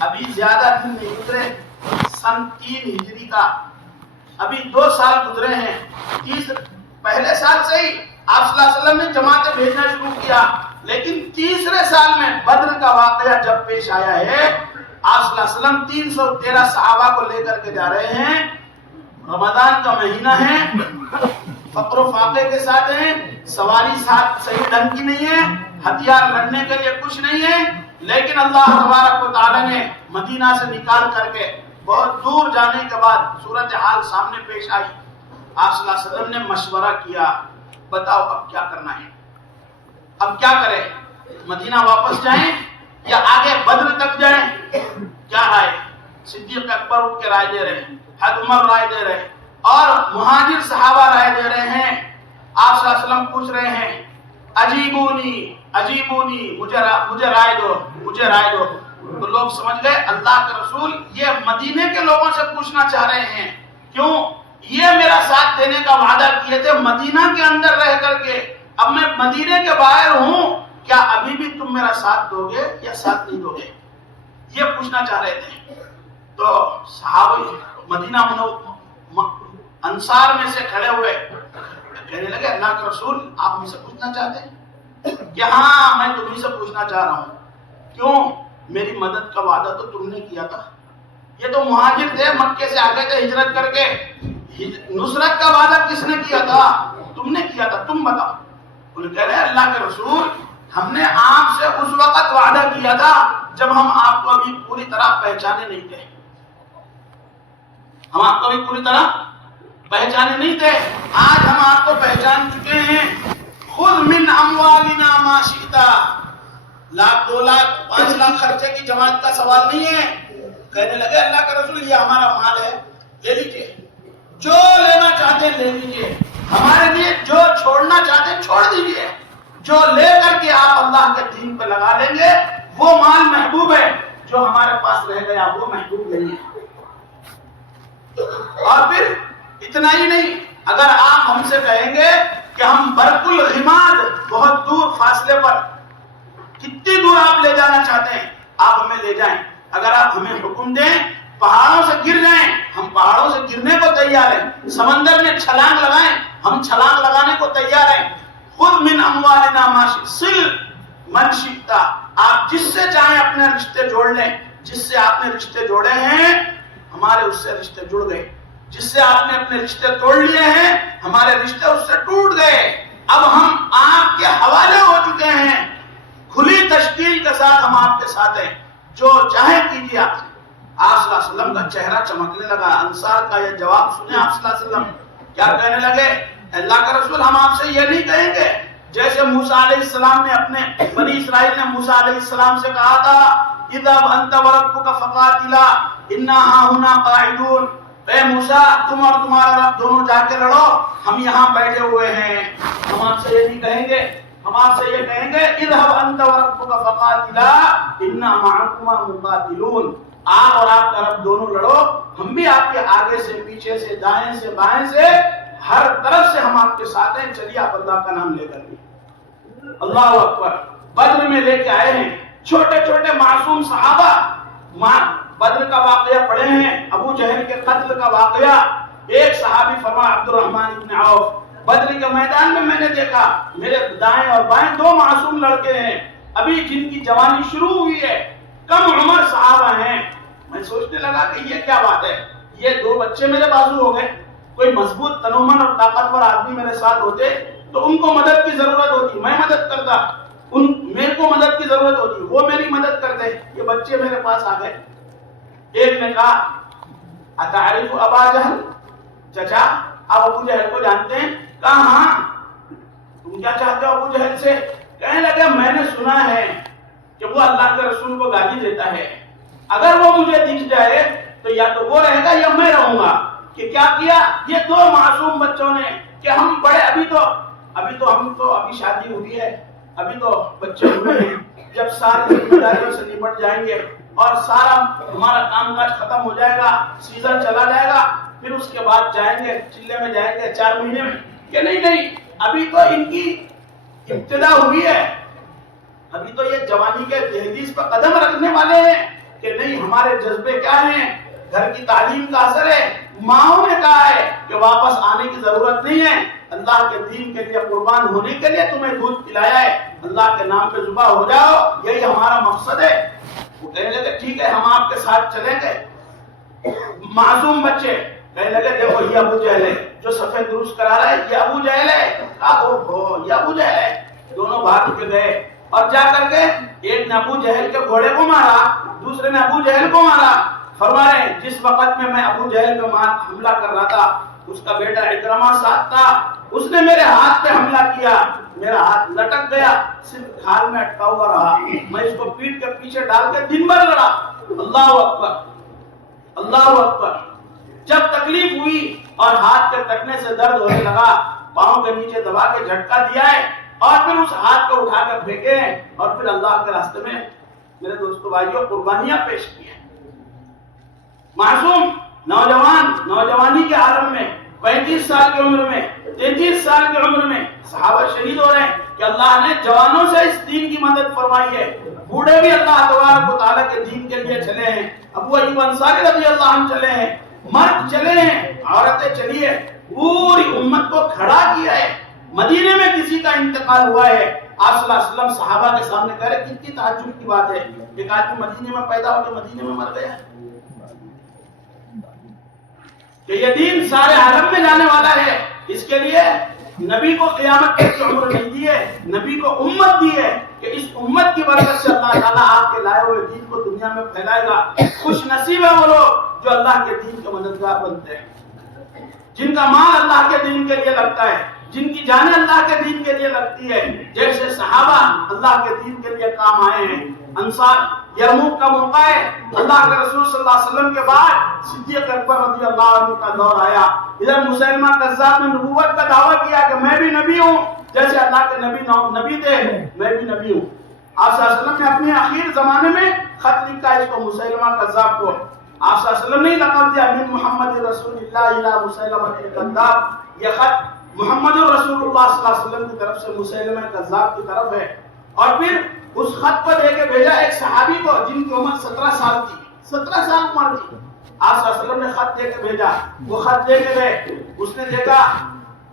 ابھی زیادہ دن نہیں گزرے، سن 3 ہجری کا ابھی 2 سال گزرے ہیں۔ پہلے سال سے ہی آپ صلی اللہ علیہ وسلم نے جماعتیں بھیجنا شروع کیا، لیکن تیسرے سال میں بدر کا واقعہ جب پیش آیا ہے، آپ صلی اللہ علیہ وسلم 313 صحابہ کو لے کر کے جا رہے ہیں۔ رمضان کا مہینہ ہے، فقر و فاقے کے ساتھ ہیں، سواری ساتھ صحیح ڈھنگ کی نہیں ہے، ہتھیار لڑنے کے لیے کچھ نہیں ہے، لیکن اللہ تبارک و تعالی نے مدینہ سے نکال کر کے بہت دور جانے کے بعد صورتحال سامنے پیش آئی۔ آپ صلی اللہ علیہ وسلم نے مشورہ کیا، بتاؤ اب کیا کرنا ہے، اب کیا کریں، مدینہ واپس جائیں یا آگے بدر تک جائیں؟ کیا رائے؟ صدیق اکبر اٹھ کے رائے دے رہے ہیں، حضرت عمر رائے دے رہے ہیں، اور مہاجر صحابہ رائے دے رہے ہیں۔ آپ صلی اللہ علیہ وسلم پوچھ رہے ہیں عجیبونی عجیبونی، مجھے رائے دو، مجھے رائے دو۔ تو لوگ سمجھ گئے اللہ کے رسول یہ مدینے کے لوگوں سے پوچھنا چاہ رہے ہیں، کیوں؟ یہ میرا ساتھ دینے کا وعدہ کیے تھے مدینہ کے اندر رہ کر کے، اب میں مدینے کے باہر ہوں، کیا ابھی بھی تم میرا ساتھ دو گے یا ساتھ نہیں دو گے؟ یہ پوچھنا چاہ رہے تھے۔ تو صحابہ مدینہ انصار میں سے کھڑے ہوئے کہنے لگے اللہ کے رسول آپ مجھ سے پوچھنا چاہتے ہیں کہ ہاں میں تمہیں سے پوچھنا چاہ رہا ہوں، کیوں؟ میری مدد کا وعدہ تو تم نے کیا تھا، یہ تو مہاجر تھے، مکے سے آگے تھے ہجرت کر کے، نصرت کا وعدہ کس نے کیا تھا؟ تم نے کیا تھا، تم بتاؤ۔ انہوں نے کہہ رہے اللہ کے رسول ہم نے آپ سے اس وقت وعدہ کیا تھا جب ہم آپ کو ابھی پوری طرح پہچانے نہیں تھے، ہم آپ کو ابھی پوری طرح پہچانے نہیں تھے، آج ہم آپ کو پہچان چکے ہیں۔ خذ من اموالنا ما شئت، 1,00,000 2,00,000 5,00,000 خرچے کی جماعت کا سوال نہیں ہے۔ کہنے لگے اللہ کا رسول یہ ہمارا مال ہے، لے لیجئے، جو لینا چاہتے ہیں لے لیجئے، ہمارے لیے جو چھوڑنا چاہتے ہیں چھوڑ دیجئے، جو لے کر کے آپ اللہ کے دین پہ لگا لیں گے وہ مال محبوب ہے، جو ہمارے پاس رہ گیا وہ محبوب نہیں ہے۔ اور پھر اتنا ہی نہیں، اگر آپ ہم سے کہیں گے کہ ہم برق الغماد بہت دور فاصلے پر، کتنی دور آپ لے جانا چاہتے ہیں آپ ہمیں لے جائیں، اگر آپ ہمیں حکم دیں پہاڑوں سے گر جائیں ہم پہاڑوں سے گرنے کو تیار ہیں، سمندر میں چھلانگ لگائیں ہم چھلانگ لگانے کو تیار ہیں۔ خذ من اموالنا ما شئت صل من شئت، آپ جس سے چاہیں اپنے رشتے جوڑ لیں، جس سے آپ نے رشتے جوڑے ہیں ہمارے اس سے رشتے جڑ گئے، جس سے آپ نے اپنے رشتے توڑ لیے ہیں ہمارے رشتے اس سے ٹوٹ گئے، اب ہم آپ کے حوالے ہو چکے ہیں، کھلی تشکیل کے ساتھ ہم آپ کے ساتھ ہیں، جو چاہے کیجیے آپ سے۔ آپ صلی اللہ علیہ وسلم کا چہرہ چمکنے لگا، انصار کا یہ جواب سنے آپ صلی اللہ علیہ وسلم کیا کہنے لگے، اللہ کا رسول ہم آپ سے یہ نہیں کہیں گے جیسے موسیٰ علیہ السلام نے اپنے بنی اسرائیل نے موسیٰ علیہ السلام سے کہا تھا اذهب انت وربك فقاتلا انا هاهنا قاعدون، اے موسیٰ تم اور تمہارا رب دونوں جا کے لڑو، ہم یہاں بیٹھے ہوئے ہیں۔ ہم آپ سے یہ نہیں کہیں گے، ہم آپ سے یہ کہیں گے اذهب انت وربك فقاتلا انا معكما مقاتلون، آپ اور آپ کا رب دونوں لڑو، ہم بھی آپ کے آگے سے پیچھے سے دائیں سے بائیں سے ہر طرف سے ہم آپ کے ساتھ ہیں، چلیے آپ اللہ کا نام لے کر کے۔ اللہ اکبر، بدر میں لے کے آئے ہیں چھوٹے چھوٹے معصوم صحابہ، بدر کا واقعہ پڑھے ہیں، ابو جہل کے قتل کا واقعہ، ایک صحابی فرما عبد الرحمن بن عوف، بدر کے میدان میں میں نے دیکھا میرے دائیں اور بائیں 2 معصوم لڑکے ہیں، ابھی جن کی جوانی شروع ہوئی ہے، کم عمر صحابہ ہیں، میں سوچنے لگا کہ یہ کیا بات ہے، یہ 2 بچے میرے بازو ہو گئے، کوئی مضبوط تنومن اور طاقتور آدمی میرے ساتھ ہوتے تو ان کو مدد کی ضرورت ہوتی، میں مدد کرتا، میرے کو مدد کی ضرورت ہوتی، وہ میری مدد کرتے، یہ بچے میرے پاس آ گئے۔ ایک نے کہا اتعرف ابا جہل، چچا آپ ابو جہل کو جانتے ہیں؟ کہا ہاں تم کیا چاہتے ہو ابو جہل سے؟ کہنے لگے میں نے سنا ہے کہ وہ اللہ کے رسول کو گالی دیتا ہے، اگر وہ مجھے دکھ جائے تو یا تو وہ رہے گا یا میں رہوں گا۔ کہ کیا کیا یہ دو معصوم بچوں نے کہ ہم بڑے ابھی تو ہم تو ابھی شادی ہوئی ہے، ابھی تو بچے ہوئے ہیں، جب ساری ذمہ داریوں سے نپٹ جائیں گے اور سارا ہمارا کام کاج ختم ہو جائے گا، سیزن چلا جائے گا، پھر اس کے بعد جائیں گے چلے میں جائیں گے 4 مہینے میں۔ کہ نہیں ابھی تو ان کی ابتدا ہوئی ہے، ابھی تو یہ جوانی کے دہلیز پر قدم رکھنے والے ہیں۔ کہ نہیں ہمارے جذبے کیا ہیں، گھر کی تعلیم کا اثر ہے، ماؤں نے کہا ہے کہ واپس آنے کی ضرورت نہیں ہے، اللہ کے دین کے لیے قربان ہونے کے لیے تمہیں دودھ پلایا ہے، اللہ کے نام پہ ذبح ہو جاؤ، یہی ہمارا مقصد ہے۔ وہ کہنے لگے ٹھیک ہے ہم آپ کے ساتھ چلیں گے۔ معصوم بچے کہنے لگے دیکھو یہ ابو جہل ہے جو سفید درست کرا رہا ہے، یہ ابو جہل ہے، یہ ابو جہل ہے۔ دونوں بھاگ کے گئے اور جا کر کے ایک نے ابو جہل کے گھوڑے کو مارا، دوسرے نے ابو جہل کو مارا۔ فرما رہے ہیں جس وقت میں ابو جہل پہ حملہ کر رہا تھا، اس کا بیٹا اکرمہ ساتھ تھا، اس نے میرے ہاتھ پہ حملہ کیا، میرا ہاتھ لٹک گیا، صرف کھال میں اٹکا ہوا رہا، میں اس کو پیٹ کے پیچھے ڈال کے دن بھر لڑا۔ اللہ اکبر اللہ اکبر۔ جب تکلیف ہوئی اور ہاتھ کے کٹنے سے درد ہونے لگا، پاؤں کے نیچے دبا کے جھٹکا دیا ہے اور پھر اس ہاتھ کو اٹھا کے پھینکے اور پھر اللہ کے راستے میں میرے دوستو بھائیوں قربانیاں پیش کی ہیں۔ معصوم نوجوان نوجوانی کے عالم میں 35 سال کی عمر میں 33 سال کی عمر میں صحابہ شہید ہو رہے ہیں کہ اللہ نے جوانوں سے اس دین کی مدد فرمائی ہے۔ بوڑھے بھی اللہ تبارک و تعالیٰ کے دین کے لیے چلے ہیں، ابو ایوب انصاری رضی اللہ عنہ چلے ہیں، مرد چلے ہیں، عورتیں چلی ہیں، پوری امت کو کھڑا کیا ہے۔ مدینے میں کسی کا انتقال ہوا ہے، آپ صلی اللہ علیہ وسلم صحابہ کے سامنے کہہ رہے کتنی تعجب کی بات ہے، ایک آدمی مدینے میں پیدا ہو کے مدینے میں مر گیا کہ یہ دین سارے عالم میں جانے والا ہے۔ اس کے لیے نبی کو قیامت تک کی عمر نہیں دی ہے، نبی کو امت دی ہے کہ اس امت کی برکت سے اللہ تعالیٰ آپ کے لائے ہوئے دین کو دنیا میں پھیلائے گا۔ خوش نصیب ہے وہ لوگ جو اللہ کے دین کے مددگار بنتے ہیں، جن کا مال اللہ کے دین کے لیے لگتا ہے، جن کی جانیں اللہ کے دین کے لیے لگتی ہے، جیسے صحابہ اللہ کے دین کے لیے کام آئے ہیں۔ انصار یرموک کا موقع ہے، اللہ کے رسول صلی اللہ علیہ وسلم کے بعد صدیق اکبر رضی اللہ عنہ کا دور آیا۔ ادھر مسیلمہ کذاب نے نبوت کا دعویٰ کیا کہ میں بھی نبی ہوں، جیسے اللہ کے نبی تھے میں بھی نبی ہوں۔ آپ صلی اللہ علیہ وسلم نے اپنے آخر زمانے میں خط لکھا اس کو مسیلمہ کذاب کو، آپ صلی اللہ علیہ وسلم نے لقب دیا من محمد رسول اللہ الی مسیلمہ کذاب۔ یہ خط محمد رسول اللہ صلی اللہ علیہ وسلم کی طرف سے مسیلمہ کذاب کی طرف ہے۔ اور پھر اس خط کو دے کے بھیجا ایک صحابی کو جن کی عمر 17 سال تھی، 17 سال عمر تھی۔ آپ صلی اللہ علیہ وسلم نے خط دے کے بھیجا، وہ خط دے کے گئے، اس نے دیکھا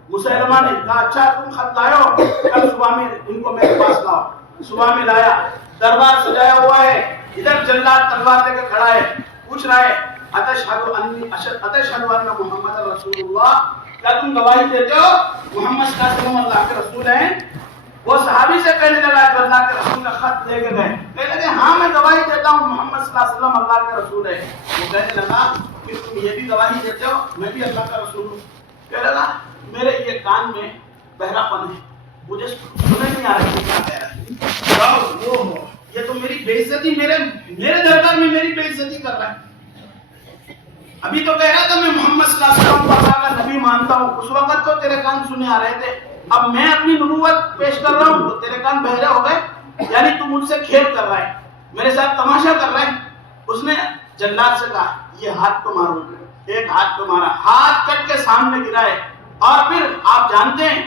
مسیلمہ نے کہا اچھا تم خط لائے ہو، کل صبح میں ان کو میرے پاس لاؤ۔ صبح میں لایا، دربار سجایا ہوا ہے، ادھر جلاد تلوار لے کے کھڑا ہے، پوچھ رہا ہے اتشہد ان محمد رسول اللہ، کیا تم گواہی دیتے ہو محمد صلی اللہ علیہ وسلم اللہ کے رسول ہیں؟ وہ صحابی سے کہنے لگا جو اللہ کے رسول نے خط دے کے گئے، کہنے لگے ہاں میں گواہی دیتا ہوں محمد صلی اللہ علیہ وسلم اللہ کے رسول ہے۔ وہ کہنے لگا کہ تم یہ بھی گواہی دیتے ہو میں بھی اللہ کا رسول ہوں؟ کہنے لگا میرے یہ کان میں بہرا پن ہے، مجھے سننے نہیں آ رہا کیا کہہ رہا ہے، یہ تو میری بے عزتی، میرے دربار میں میری بے عزتی کر رہا ہے۔ ابھی تو کہہ رہا تھا میں محمد صلی اللہ علیہ وسلم کو اللہ کا نبی مانتا ہوں، اس وقت تو تیرے کان سنے آ رہے تھے، اب میں اپنی نبوت پیش کر رہا ہوں تو تیرے کان بہرے ہو گئے، یعنی تو مجھ سے کھیل کر رہا ہے، میرے ساتھ تماشا کر رہا ہے۔ اس نے جلاد سے کہا یہ ہاتھ کو مارو، ایک ہاتھ کو مارا، ہاتھ کٹ کے سامنے گرائے، اور پھر آپ جانتے ہیں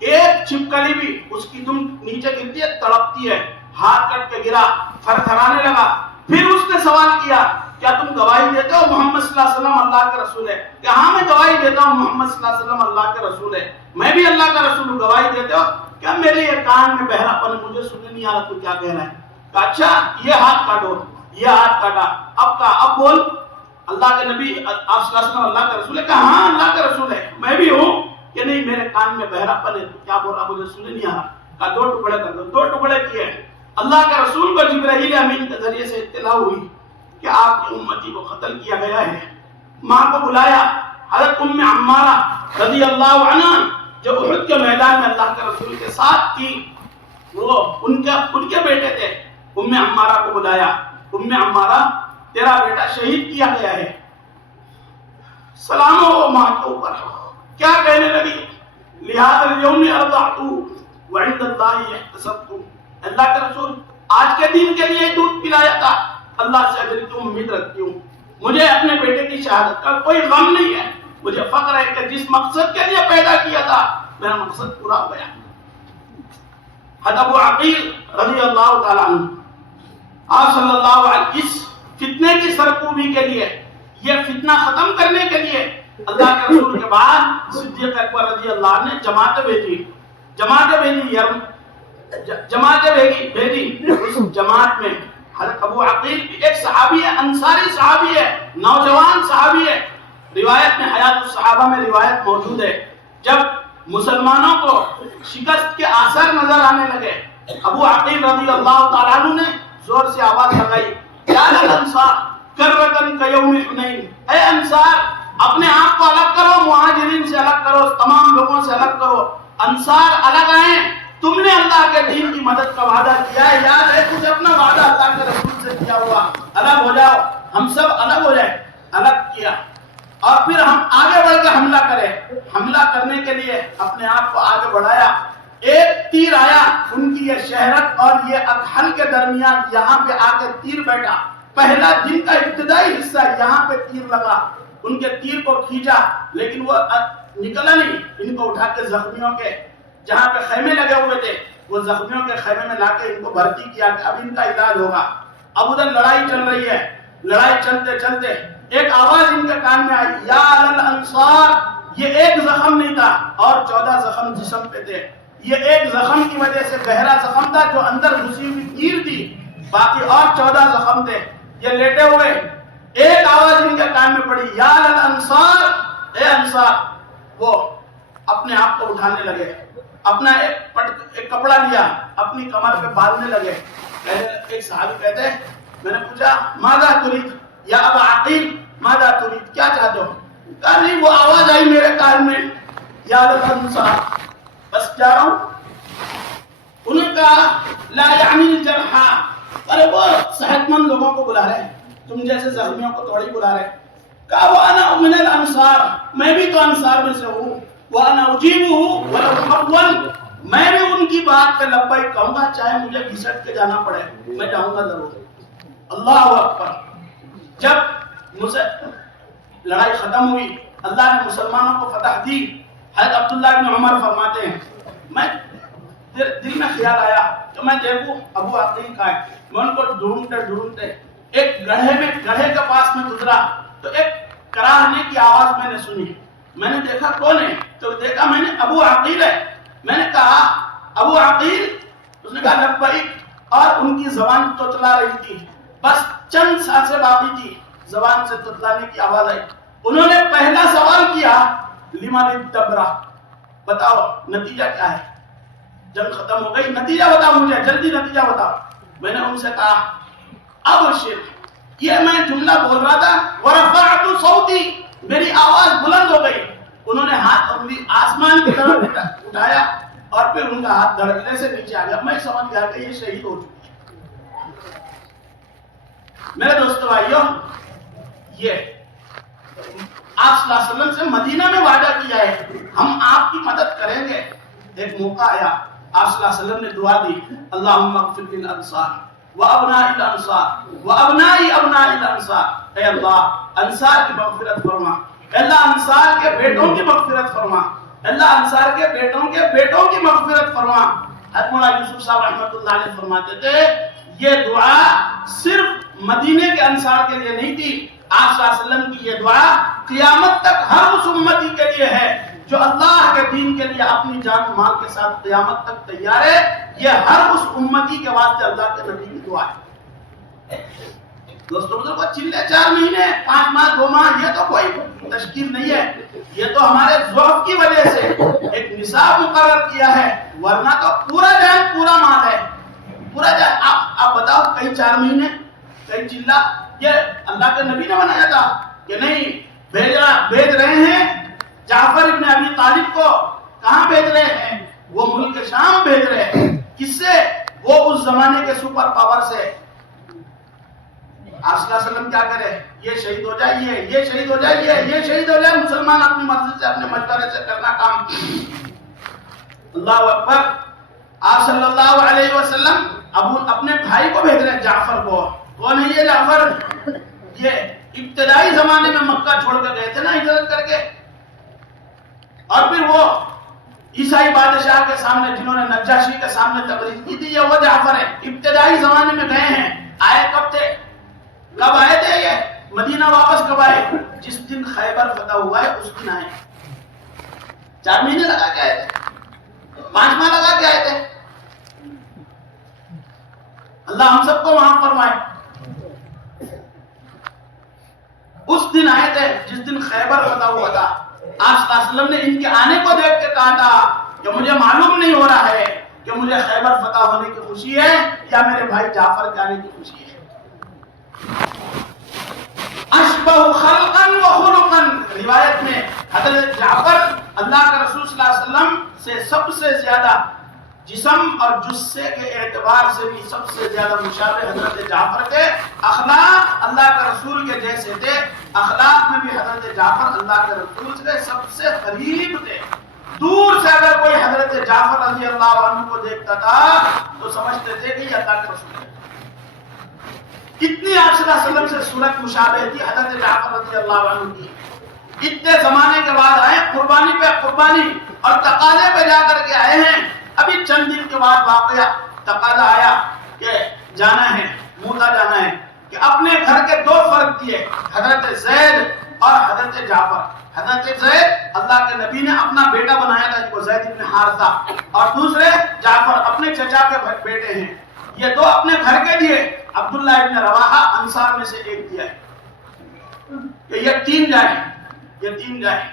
ایک چھپکلی بھی اس کی دم نیچے گرتی ہے تڑپتی ہے، ہاتھ کٹ کے گرا، تھر تھرانے لگا۔ پھر اس نے سوال کیا کیا تم گواہی دیتے ہو محمد صلی اللہ علیہ وسلم اللہ کے رسول ہے؟ کہ ہاں میں گواہی دیتا ہوں محمد صلی اللہ علیہ وسلم اللہ کے رسول ہے، میں بھی اللہ کا رسول ہوں۔ گواہی دیتے ہو؟ کیا میرے یہ کان میں بہرا پن، مجھے سننے نہیں آ رہا تو کیا کہہ رہا ہے؟ کہ اچھا یہ ہاتھ کاٹو، یہ ہاتھ کاٹا، اب بول اللہ کے نبی آپ صلی اللہ علیہ وسلم اللہ کا رسول ہے؟ کہ ہاں اللہ کا رسول ہے، میں بھی ہوں۔ کہ نہیں میرے کان میں بہرا پن ہے، تو کیا بول رہا مجھے سننے نہیں آ رہا؟ کہ دو ٹکڑے کر دو، دو ٹکڑے کیے۔ اللہ کے رسول کو جبرائیل امین کے ذریعے سے اطلاع ہوئی کہ آپ کی امتی کو قتل کیا گیا ہے۔ ماں کو بلایا، حضرت ام عمارہ رضی اللہ عنہ جو احد کے میدان میں اللہ کے رسول کے ساتھ تھی، وہ ان کے بیٹے تھے، ام عمارہ کو بلایا، ام عمارہ تیرا بیٹا شہید کیا گیا ہے، سلام ہو ماں کے اوپر۔ کیا کہنے لگی؟ لہذا اليوم ارضعت وعند اللہ احتسبت، اللہ کے رسول آج کے دن کے لیے دودھ پلایا تھا، اللہ سے اجر کی امید رکھتی ہوں، مجھے اپنے بیٹے کی شہادت کا کوئی غم نہیں ہے، مجھے فخر ہے کہ جس مقصد کے لیے پیدا کیا تھا میرا مقصد پورا ہو گیا۔ حضرت ابو عقیل رضی اللہ تعالیٰ عنہ آپ صلی اللہ علیہ وسلم اس فتنے کی سرکوبی کے لیے، یہ فتنہ ختم کرنے کے لیے اللہ کے رسول کے بعد صدیق اکبر رضی اللہ عنہ نے جماعتیں بھیجی، اس جماعت میں حضرت ابو عقیل ایک صحابی ہے، انصاری صحابی ہے، نوجوان صحابی ہے، روایت میں حیات الصحابہ میں روایت موجود ہے، جب مسلمانوں کو شکست کے آثار نظر آنے لگے، ابو عقیل رضی اللہ تعالیٰ عنہ نے زور سے آواز لگائی، یا الانصار کررکن کیوم حنین، اے انصار اپنے آپ کو الگ کرو، مہاجرین سے الگ کرو، تمام لوگوں سے الگ کرو، انصار الگ آئیں، تم نے اللہ کے دین کی مدد کا وعدہ کیا ہے، یاد ہے تجھے اپنا وعدہ اللہ کے رسول سے کیا ہوا، الگ ہو جاؤ، ہم سب الگ ہو جائیں، الگ کیا، اور پھر ہم آگے بڑھ کے حملہ کریں، حملہ کرنے کے لیے اپنے آپ کو آگے بڑھایا، ایک تیر آیا ان کی یہ شہرت اور یہ اکحل کے درمیان، یہاں پہ آ کے تیر بیٹھا، پہلا دن کا ابتدائی حصہ یہاں پہ تیر لگا، ان کے تیر کو کھینچا لیکن وہ نکلا نہیں، ان کو اٹھا کے زخمیوں کے جہاں پہ خیمے لگے ہوئے تھے وہ زخمیوں کے خیمے میں لا کے ان کو بھرتی کیا کہ اب ان کا علاج ہوگا۔ اب ادھر لڑائی چل رہی ہے، لڑائی چلتے چلتے ایک آواز ان کے کان میں آئی، یا الانصار، یہ ایک زخم نہیں تھا اور 14 زخم جسم پہ تھے، یہ ایک زخم کی وجہ سے گہرا زخم تھا جو اندر گھسی ہوئی تیر تھی، باقی اور 14 زخم تھے، یہ لیٹے ہوئے، ایک آواز ان کے کان میں پڑی، یا الانصار، اے انصار، وہ اپنے آپ کو اٹھانے لگے، اپنا ایک کپڑا لیا، اپنی کمر پہ باندھنے لگے، ایک صحابی کہتے ہیں میں نے پوچھا ماذا تريد یا ابا عقیل ماذا تريد، کیا چاہتے ہو؟ کہا نہیں وہ آواز آئی میرے کان میں، یا الانصار، بس جا رہا ہوں۔ انہوں نے کہا لا یعنی الجرحى، ارے وہ صحت مند لوگوں کو بلا رہے ہیں، تم جیسے زخمیوں کو تھوڑی بلا رہے ہیں۔ کہا وانا من الانصار، میں بھی تو انصار میں سے ہوں، وانا اجیبہ ولو اول، میں بھی ان کی بات پہ لبیک کہوں گا چاہے مجھے گھسٹ کے جانا پڑے، میں جاؤں گا ضرور۔ اللہ اکبر۔ جب لڑائی ختم ہوئی، اللہ نے مسلمانوں کو فتح دی، حضرت عبداللہ بن عمر فرماتے ہیں میں دل میں خیال آیا کہ میں دیکھوں ابو عقیل کا ہے، میں ان کو ڈھونڈتے ایک گڑھے کے پاس میں گزرا تو ایک کراہنے کی آواز میں نے سنی، میں نے دیکھا کون ہے تو دیکھا میں نے ابو عقیل ہے، میں نے کہا ابو عقیل، اس نے کہا لبیک، اور ان کی زبان تتلا رہی تھی، بس چند سانسیں باقی تھی، زبان سے تتلانے کی آواز آئی، انہوں نے پہلا سوال کیا لمن الدبرہ، بتاؤ نتیجہ کیا ہے، جنگ ختم ہو گئی، نتیجہ بتاؤ مجھے، جلدی نتیجہ بتاؤ۔ میں نے ان سے کہا ابشر، یہ میں جملہ بول رہا تھا، ورفعت صوتی، میری آواز بلند ہو گئی، انہوں نے ہاتھ انگلی آسمان کی طرف اٹھایا اور پھر ان کا ہاتھ دھڑکنے سے نیچے آ گیا، میں سمجھ گیا کہ یہ شہید ہو چکی ہے۔ میرے دوستو بھائیو، یہ آپ صلی اللہ علیہ وسلم سے مدینہ میں وعدہ کیا ہے ہم آپ کی مدد کریں گے، ایک موقع آیا، آپ صلی اللہ علیہ وسلم نے دعا دی، اللہم اغفر للانصار وابناء الانصار وابناء ابناء الانصار، اے اللہ انصار کی مغفرت فرما، اللہ انصار کے بیٹوں کی مغفرت فرما، اللہ انصار کے بیٹوں کی مغفرت فرما۔ حضرت مولانا یوسف صاحب رحمۃ اللہ علیہ فرماتے تھے یہ دعا صرف مدینے کے انصار کے لیے نہیں تھی، آپ صلی اللہ علیہ وسلم کی یہ دعا قیامت تک ہر اس امتی کے لیے ہے جو اللہ کے دین کے لیے اپنی جان مال کے ساتھ قیامت تک تیار ہے، یہ ہر اس امتی کے واسطے اللہ کے نبی کی دعا ہے۔ دوستوں بزرگوں، چلے 4 مہینے 5 ماہ 2 ماہ یہ تو کوئی تشکیل نہیں ہے، یہ تو ہمارے ضعف کی وجہ سے ایک نصاب مقرر کیا ہے، ورنہ تو پورا جان پورا مال ہے، پورا جان۔ آپ بتاؤ کئی 4 مہینے کئی چلہ، یہ اللہ کے نبی نے بنایا تھا کہ نہیں بھیج رہے ہیں جعفر ابن ابی طالب کو، کہاں بھیج رہے ہیں؟ وہ ملک شام بھیج رہے ہیں. کس سے؟ وہ اس زمانے کے سپر پاور سے. آپ صلی اللہ علیہ وسلم کیا کرے؟ یہ شہید ہو جائیے، یہ شہید ہو جائیے، یہ شہید ہو جائے. مسلمان اپنی مرضی سے اپنے مشورے سے کرنا کام. اللہ اکبر. آپ صلی اللہ علیہ وسلم اپنے بھائی کو بھیج رہے ہیں، جعفر کو. کون ہے یہ جعفر؟ یہ ابتدائی زمانے میں مکہ چھوڑ کر گئے تھے نا ہجرت کر کے، اور پھر وہ عیسائی بادشاہ کے سامنے، جنہوں نے نجاشی کے سامنے تقریر کی تھی، یہ وہ جعفر ہے. ابتدائی زمانے میں گئے ہیں. آئے کب تھے؟ کب آئے تھے یہ؟ مدینہ واپس کب آئے؟ جس دن خیبر فتح ہوا ہے اس دن آئے. 4 مہینے لگا کے آئے تھے، 5 ماہ لگا کے آئے تھے. اللہ ہم سب کو وہاں فرمائے. اس دن آئے تھے جس دن خیبر فتح ہوا تھا. آپ صلی اللہ علیہ وسلم نے ان کے آنے کو دیکھ کے کہا تھا کہ مجھے معلوم نہیں ہو رہا ہے کہ مجھے خیبر فتح ہونے کی خوشی ہے یا میرے بھائی جعفر کے آنے کی خوشی ہے. اشبہ خلقا و خلقا، روایت میں حضرت جعفر اللہ کے رسول صلی اللہ علیہ وسلم سے سب سے زیادہ جسم اور جثے کے اعتبار سے بھی سب سے زیادہ مشابہ حضرت جعفر کے. اخلاق اللہ کے رسول کے جیسے تھے، اخلاق میں بھی حضرت جعفر اللہ کے رسول سے سب سے قریب تھے. دور سے اگر کوئی حضرت جعفر رضی اللہ عنہ کو دیکھتا تھا تو سمجھتے تھے کہ یہ اللہ کے رسول ہے. اتنی آپ صلی اللہ علیہ وسلم سے صورت مشابہ تھی حضرت جعفر رضی اللہ عنہ کی. اتنے زمانے کے بعد آئے، قربانی پہ قربانی اور تقاضے پہ جا کر کے آئے ہیں. ابھی چند دن کے بعد واقعہ تقاضا آیا کہ جانا ہے، موتا جانا ہے، کہ اپنے گھر کے 2 فرد کیے، حضرت زید اور حضرت جعفر. حضرت زید اللہ کے نبی نے اپنا بیٹا بنایا تھا جس کو زید بن حارثہ، اور دوسرے جعفر اپنے چچا کے بیٹے ہیں. یہ 2 اپنے گھر کے دیے. عبداللہ ابن رواحہ انصار میں سے ایک دیا ہے کہ یہ 3 جائیں، یہ 3 جائیں.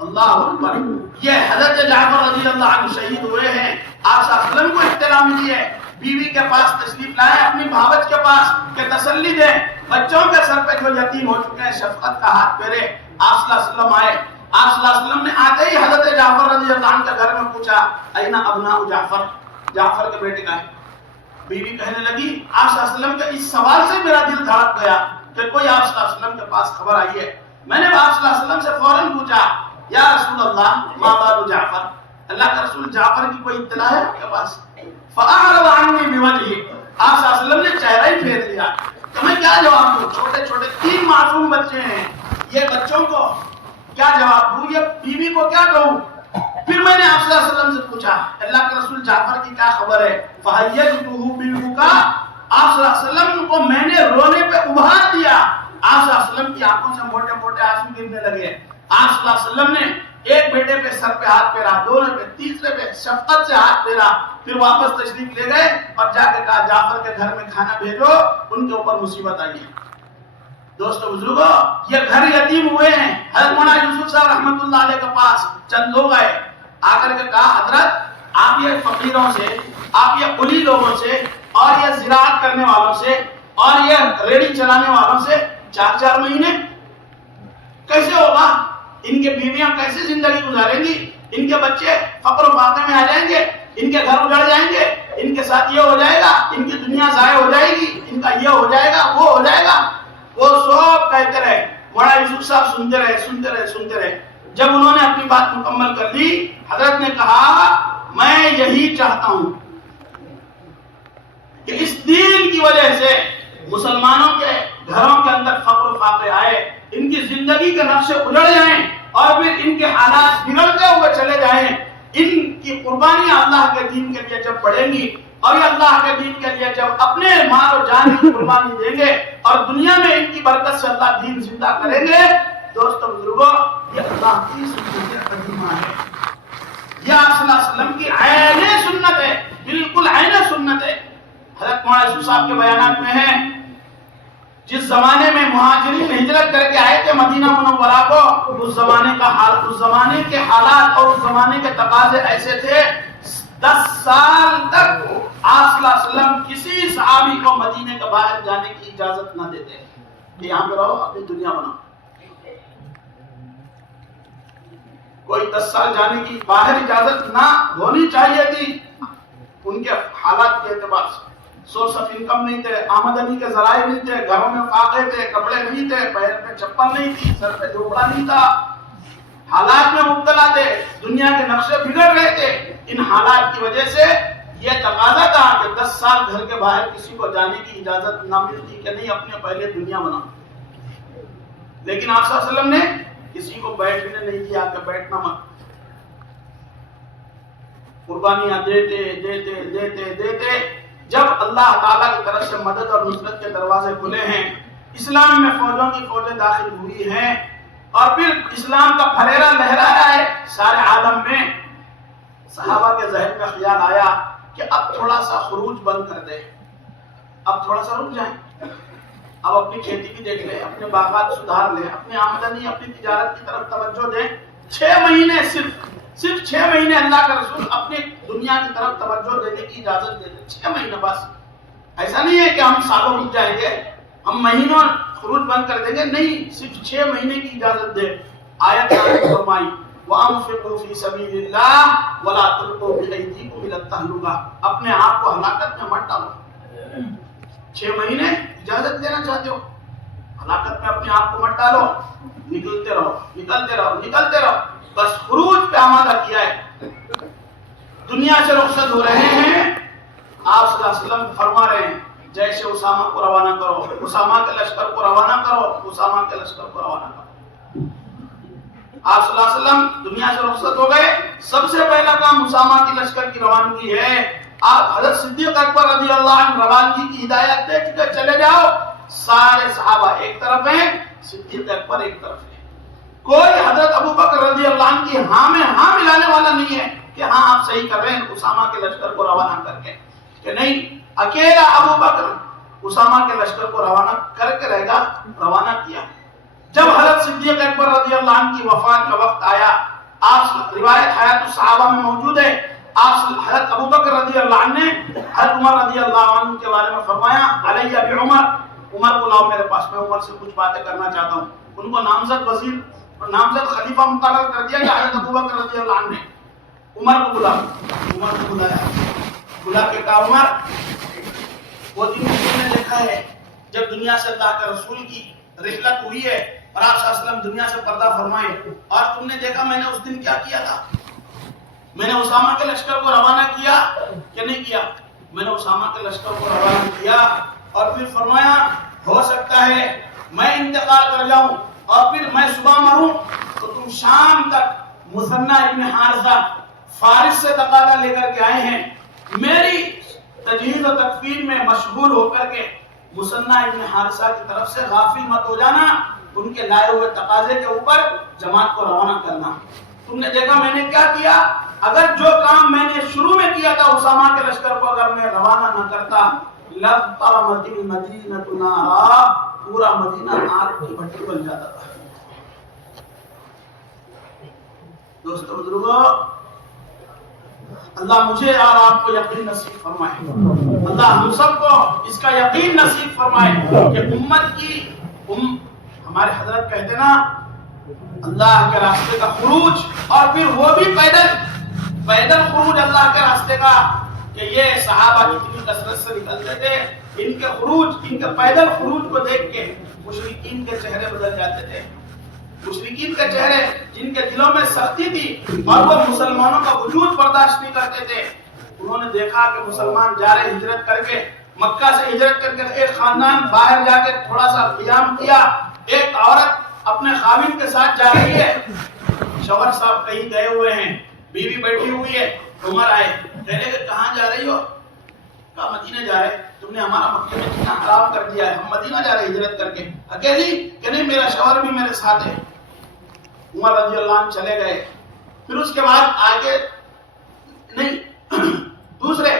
اللہ اکبر. یہ حضرت جعفر رضی اللہ عنہ شہید ہوئے ہیں. آپ صلی اللہ علیہ وسلم کو اطلاع ملی ہے، بیوی کے پاس تشریف لائے، اپنی بھاوج کے پاس کہ تسلی دیں، بچوں کے سر پہ جو یتیم ہو چکے ہیں شفقت کا ہاتھ پھیرے. آپ صلی اللہ علیہ وسلم آئے. آپ صلی اللہ علیہ وسلم نے آتے ہی حضرت جعفر رضی اللہ عنہ کے گھر میں پوچھا این ابناء جعفر، جعفر کے بیٹے کہاں ہیں؟ بیوی کہنے لگی آپ صلی اللہ علیہ وسلم کے اس سوال سے میرا دل دھڑک گیا کہ کوئی آپ صلی اللہ علیہ وسلم کے پاس خبر آئی ہے. میں نے آپ صلی اللہ علیہ وسلم سے فوراً پوچھا یا رسول اللہ ما بال جعفر، اللہ کا رسول جعفر کی کوئی اطلاع ہے آپ کے پاس؟ فأعرض عنی بوجہہ، آپ صلی اللہ علیہ وسلم نے چہرہ ہی پھیر لیا کہ میں کیا جواب دوں؟ چھوٹے چھوٹے 3 معصوم بچے ہیں، یہ بچوں کو کیا جواب دوں؟ یہ بیوی کو کیا کہوں؟ پھر میں نے آپ صلی اللہ علیہ وسلم سے پوچھا اللہ کے رسول جعفر کی کیا خبر ہے؟ فحیجتہ ببکا، آپ صلی اللہ علیہ وسلم کو میں نے رونے پہ ابھار دیا. آپ صلی اللہ علیہ وسلم کی آنکھوں سے موٹے موٹے آنسو گرنے لگے. آپ صلی اللہ علیہ وسلم نے ایک بیٹے پہ سر پہ ہاتھ پھیرا، 2 پہ، تیسرے پہ شفقت سے ہاتھ پھیرا. پھر واپس تشریف لے گئے اور جا کے کہا جعفر کے گھر میں کھانا بھیجو، ان کے اوپر مصیبت آئی ہے. دوستو بزرگو، یہ گھر یتیم ہوئے ہیں. حضرت مولانا یوسف صاحب رحمۃ اللہ علیہ کے پاس چند لوگ آئے، آ کر کے کہا حضرت آپ یہ فقیروں سے، آپ یہ قلی لوگوں سے اور یہ زراعت کرنے والوں سے اور یہ ریڑھی چلانے والوں سے 4 مہینے کیسے ہوگا؟ ان کے بیویاں کیسے زندگی گزاریں گی؟ ان کے بچے فقر و فاقے میں آ جائیں گے، ان کے گھر اجڑ جائیں گے، ان کے ساتھ یہ ہو جائے گا، ان کی دنیا ضائع ہو جائے گی، ان کا یہ ہو جائے گا، وہ ہو جائے گا. وہ سب کہتے رہے. مولانا یوسف صاحب سنتے رہے سنتے رہے سنتے رہے. جب انہوں نے اپنی بات مکمل کر لی، حضرت نے کہا میں یہی چاہتا ہوں کہ اس دین کی وجہ سے مسلمانوں کے گھروں کے اندر فقر و فاقے آئے، ان کی زندگی کے نقشے اجڑ جائیں اور پھر ان کے حالات بگڑتے ہوئے چلے جائیں. ان کی قربانیاں اللہ کے دین کے لیے جب پڑیں گی اور یہ اللہ کے دین کے لیے جب اپنے مال و جان کی قربانی دیں گے اور دنیا میں ان کی برکت سے اللہ دین زندہ کریں گے. دوستو بزرگوں، یہ اللہ کی سنت قدیمہ ہے. یہ آپ صلی اللہ علیہ وسلم کی عین سنت ہے، بالکل عین سنت ہے. حضرت مولانا یوسف صاحب کے بیانات میں ہے جس زمانے میں مہاجرین ہجرت کر کے آئے تھے مدینہ منورہ کو، اس زمانے کا حال، اس زمانے کے حالات اور اس زمانے کے تقاضے ایسے تھے 10 سال تک آپ صلی اللہ علیہ وسلم کسی صحابی کو مدینے کے باہر جانے کی اجازت نہ دیتے کہ یہاں پہ رہو، اپنی دنیا بناؤ. کوئی 10 سال جانے کی باہر اجازت نہ ہونی چاہیے تھی ان کے حالات کے اعتبار سے. سورس آف انکم نہیں تھے، آمدنی کے ذرائع نہیں تھے، گھروں میں فاقے تھے، کپڑے نہیں تھے، پیر پہ چپل نہیں تھی، سر پہ جھوپڑا نہیں تھا، حالات میں مبتلا تھے، دنیا کے نقشے بگڑ رہے تھے. ان حالات کی وجہ سے یہ تقاضا تھا کہ 10 سال گھر کے باہر کسی کو جانے کی اجازت نہ ملتی کہ نہیں اپنے پہلے دنیا بناؤ. لیکن آپ صلی اللہ علیہ وسلم نے کسی کو بیٹھنے نہیں دیا کہ بیٹھنا مت. قربانیاں دیتے دیتے دیتے دیتے جب اللہ تعالیٰ کی طرف سے مدد اور نصرت کے دروازے کھلے ہیں، اسلام میں فوجوں کی فوجیں داخل ہوئی ہیں، اور پھر اسلام کا پھریرا لہرایا ہے سارے عالم میں، صحابہ کے ذہن میں خیال آیا کہ اب تھوڑا سا خروج بند کر دیں، اب تھوڑا سا رک جائیں، اب اپنی کھیتی بھی دیکھ لیں، اپنے باغات سدھار لیں، اپنی آمدنی اپنی تجارت کی طرف توجہ دیں. 6 مہینے صرف 6 مہینے اللہ کا رسول اپنی دنیا کی طرف توجہ دینے کی اجازت دیتے. 6 مہینے بس. ایسا نہیں ہے کہ ہم سالوں رک جائیں گے، ہم مہینوں خروج بند کر دیں گے، نہیں، صرف 6 مہینے کی اجازت دے. آیت نازل فرمائی وَأَنفِقُوا فِي سَبِيلِ اللَّهِ وَلَا تُلْقُوا بِأَيْدِيكُمْ إِلَى التَّهْلُكَةِ. اپنے آپ کو ہلاکت میں مت ڈالو. 6 مہینے اجازت دینا چاہتے ہو، ہلاکت میں اپنے آپ کو مت ڈالو، نکلتے رہو نکلتے رہو نکلتے رہو، بس خروج پہ آمادہ کیا ہے. دنیا سے رخصت ہو رہے ہیں، آپ صلی اللہ علیہ وسلم فرما رہے ہیں جیسے اسامہ کو روانہ کرو، اسامہ کے لشکر کو روانہ کرو، اسامہ کے لشکر کو روانہ کرو. آپ صلی اللہ علیہ وسلم دنیا سے رخصت ہو گئے، سب سے پہلا کام اسامہ کی لشکر کی روانگی ہے. آپ حضرت صدیق اکبر رضی اللہ عنہ روانگی کی ہدایت دے چکے چلے جاؤ. سارے صحابہ ایک طرف ہیں، صدیق اکبر ایک طرف ہے. کوئی حضرت ابو بکر رضی اللہ عنہ کی ہاں میں ہاں ملانے والا نہیں ہے کہ ہاں آپ صحیح کر رہے ہیں اسامہ کے لشکر کو روانہ کر کے، کہ نہیں، اکیلا ابو بکر اسامہ کے لشکر کو روانہ کر کے رہے گا. روانہ کیا. جب حضرت صدیق اکبر رضی اللہ عنہ کی وفات کا وقت آیا، آپ روایت حیات الصحابہ میں موجود ہے، آپ حضرت ابو بکر رضی اللہ عنہ نے حضرت عمر رضی اللہ عنہ کے بارے میں فرمایا علیہ بعمر، عمر کو لاؤ میرے پاس، میں عمر سے کچھ باتیں کرنا چاہتا ہوں. ان کو نامزد وزیر اور نامزد خلیفہ مقرر کر دیا کہ حضرت ابو بکر رضی اللہ عنہ نے عمر کو بلا. عمر کو بلایا، بلا کے کہا عمر، وہ دن تم نے دیکھا ہے جب دنیا سے اللہ کے رسول کی رحلت ہوئی ہے اور آپ صلی اللہ علیہ وسلم دنیا سے پردہ فرمائے، اور تم نے دیکھا میں نے اس دن کیا کیا تھا؟ میں نے اسامہ کے لشکر کو روانہ کیا کہ نہیں کیا؟ میں نے اسامہ کے لشکر کو روانہ کیا، اور پھر فرمایا ہو سکتا ہے میں انتقال کر جاؤں اور پھر میں صبح مروں تو تم شام تک مثنی ابن حارثہ فارس سے تقاضا لے کر کے آئے ہیں، میری تجہیز و تکفین میں مشغول ہو کر کے مثنی ابن حارثہ کی طرف سے غافل مت ہو جانا، ان کے لائے ہوئے تقاضے کے اوپر جماعت کو روانہ کرنا. تم نے دیکھا میں نے کیا کیا؟ اگر جو کام میں نے شروع میں کیا تھا اسامہ کے لشکر کو اگر میں روانہ نہ کرتا، لَقْطَرَمَتِ الْمَدِينَةُ نَارًا، پورا مدینہ آگ کی بھٹی بن جاتا تھا. دوستو بزرگو، اللہ مجھے اور آپ کو یقین نصیب فرمائے، اللہ ہم سب کو اس کا یقین نصیب فرمائے کہ امت کی ہمارے حضرت کہتے نا اللہ کے راستے کا خروج، اور پھر وہ بھی پیدل خروج اللہ کے راستے کا، کہ یہ صحابہ جتنی کثرت سے نکلتے تھے، ان کے خروج، ان کے پیدل خروج کو دیکھ کے مشرکین کے چہرے بدل جاتے تھے. مشرکین کے چہرے جن کے دلوں میں سختی تھی اور وہ مسلمانوں کا وجود برداشت نہیں کرتے تھے، انہوں نے دیکھا کہ مسلمان جا رہے ہجرت کر کے، مکہ سے ہجرت کر کے، ایک خاندان باہر جا کے تھوڑا سا قیام کیا، ایک عورت اپنے خاوند کے ساتھ جا رہی ہے، شوہر صاحب کہیں گئے ہوئے ہیں، بیوی بیٹھی ہوئی ہے. عمر آئے، کہنے کہ کہاں جا رہی ہو؟ کہا مدینہ جا رہے. تم نے ہمارا مکہ میں کتنا حرام کر دیا ہے، ہم مدینہ جا رہے ہجرت کر کے. اکیلی؟ کہ نہیں، میرا شوہر بھی میرے ساتھ ہے. عمر رضی اللہ عنہ چلے گئے. پھر اس کے بعد آگے نہیں، دوسرے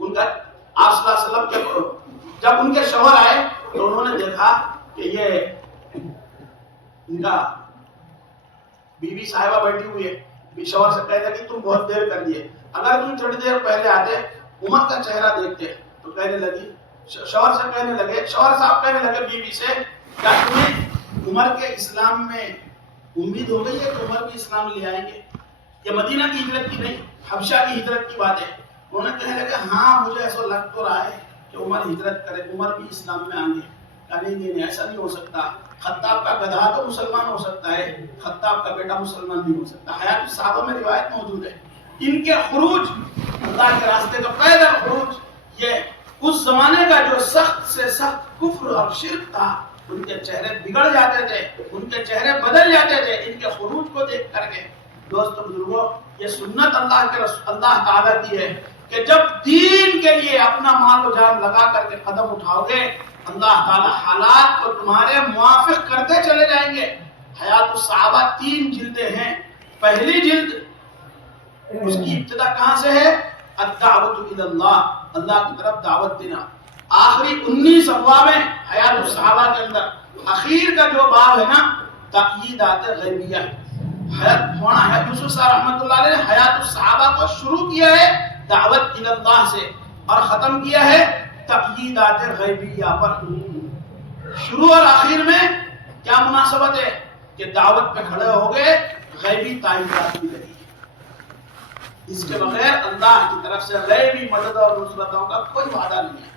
ان کا آپ صلی اللہ علیہ وسلم کے جب ان کے شوہر آئے تو انہوں نے دیکھا کہ یہ ان کا بیوی صاحبہ بیٹھی ہوئی ہے. شوہر سے کہتا کہ تم بہت دیر کر دیے، اگر تم تھوڑی دیر پہلے آتے عمر کا چہرہ دیکھتے تو کہنے لگی، شوہر سے کہنے لگے، شوہر صاحب کہنے لگے بیوی سے، کیا تمہیں عمر کے اسلام میں امید ہو گئی ہے کہ عمر بھی اسلام لے آئیں گے. یہ مدینہ کی ہجرت کی نہیں، حبشہ کی ہجرت کی بات ہے. انہوں نے کہنے لگے ہاں مجھے ایسا لگ تو رہا ہے کہ عمر ہجرت کرے، عمر بھی اسلام میں آئیں گے. کہا نہیں ایسا نہیں ہو سکتا. خطاب کا گدھا تو مسلمان ہو سکتا ہے، خطاب کا بیٹا مسلمان نہیں ہو سکتا. حیات الصحابہ میں روایت موجود ہے. ان کے خروج، اللہ کے راستے کا پیدل خروج، یہ اس زمانے کا جو سخت سے سخت کفر اور شرک تھا، ان کے چہرے بگڑ جاتے تھے، ان کے چہرے بدل جاتے تھے ان کے خروج کو دیکھ کر کے. دوست بزرگوں، یہ سنت اللہ تعالیٰ کی ہے کہ جب دین کے لیے اپنا مال و جان لگا کر کے قدم اٹھاؤ گے، اللہ تعالیٰ حالات کو تمہارے موافق کرتے چلے جائیں گے. حیات الصحابہ 3 جلدیں ہیں. پہلی جلد اس کی ابتدا کہاں سے ہے؟ الدعوت الی اللہ، اللہ کی طرف دعوت دینا. آخری 19 ابواب ہیں حیات الصحابہ کے اندر. اخیر کا جو باب ہے نا، تأییدات غیبیہ. مولانا یوسف صاحب رحمۃ اللہ علیہ نے حیات الصحابہ کو شروع کیا ہے دعوت الی اللہ سے اور ختم کیا ہے تأییدات غیبیہ پر. شروع اور آخر میں کیا مناسبت ہے کہ دعوت پہ کھڑے ہو گئے، غیبی تائیدات بھی لگی. اس کے بغیر اللہ کی طرف سے غیبی مدد اور نصرتوں کا کوئی وعدہ نہیں ہے.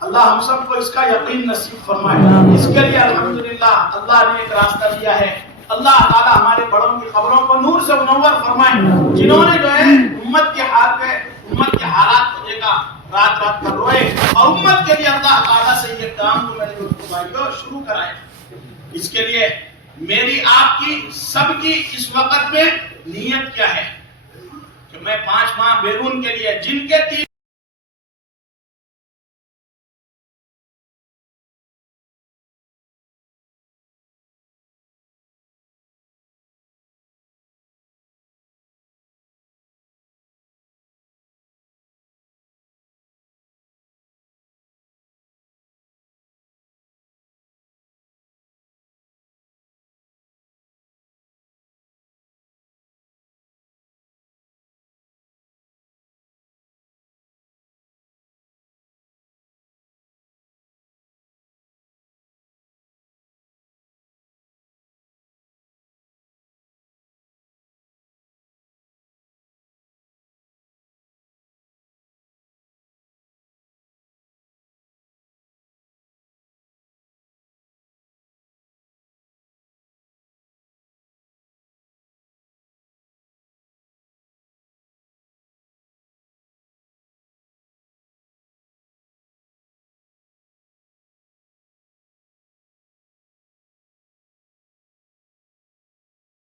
اللہ ہم سب کو اس کا یقین نصیب فرمائے. اس کے لیے الحمدللہ اللہ نے ایک راستہ دیا ہے. اللہ تعالی ہمارے بڑوں کی قبروں کو نور سے منور فرمائے، جنہوں نے جو ہے امت کے حال پہ، امت کے حالات کو دیکھا، رات رات کر روئے اور امت کے لیے اللہ تعالیٰ سے یہ کام کو میرے دوستوں بھائیوں شروع کرائے. اس کے لیے میری آپ کی سب کی اس وقت میں نیت کیا ہے کہ میں 5 ماہ بیرون کے لیے جن کے 3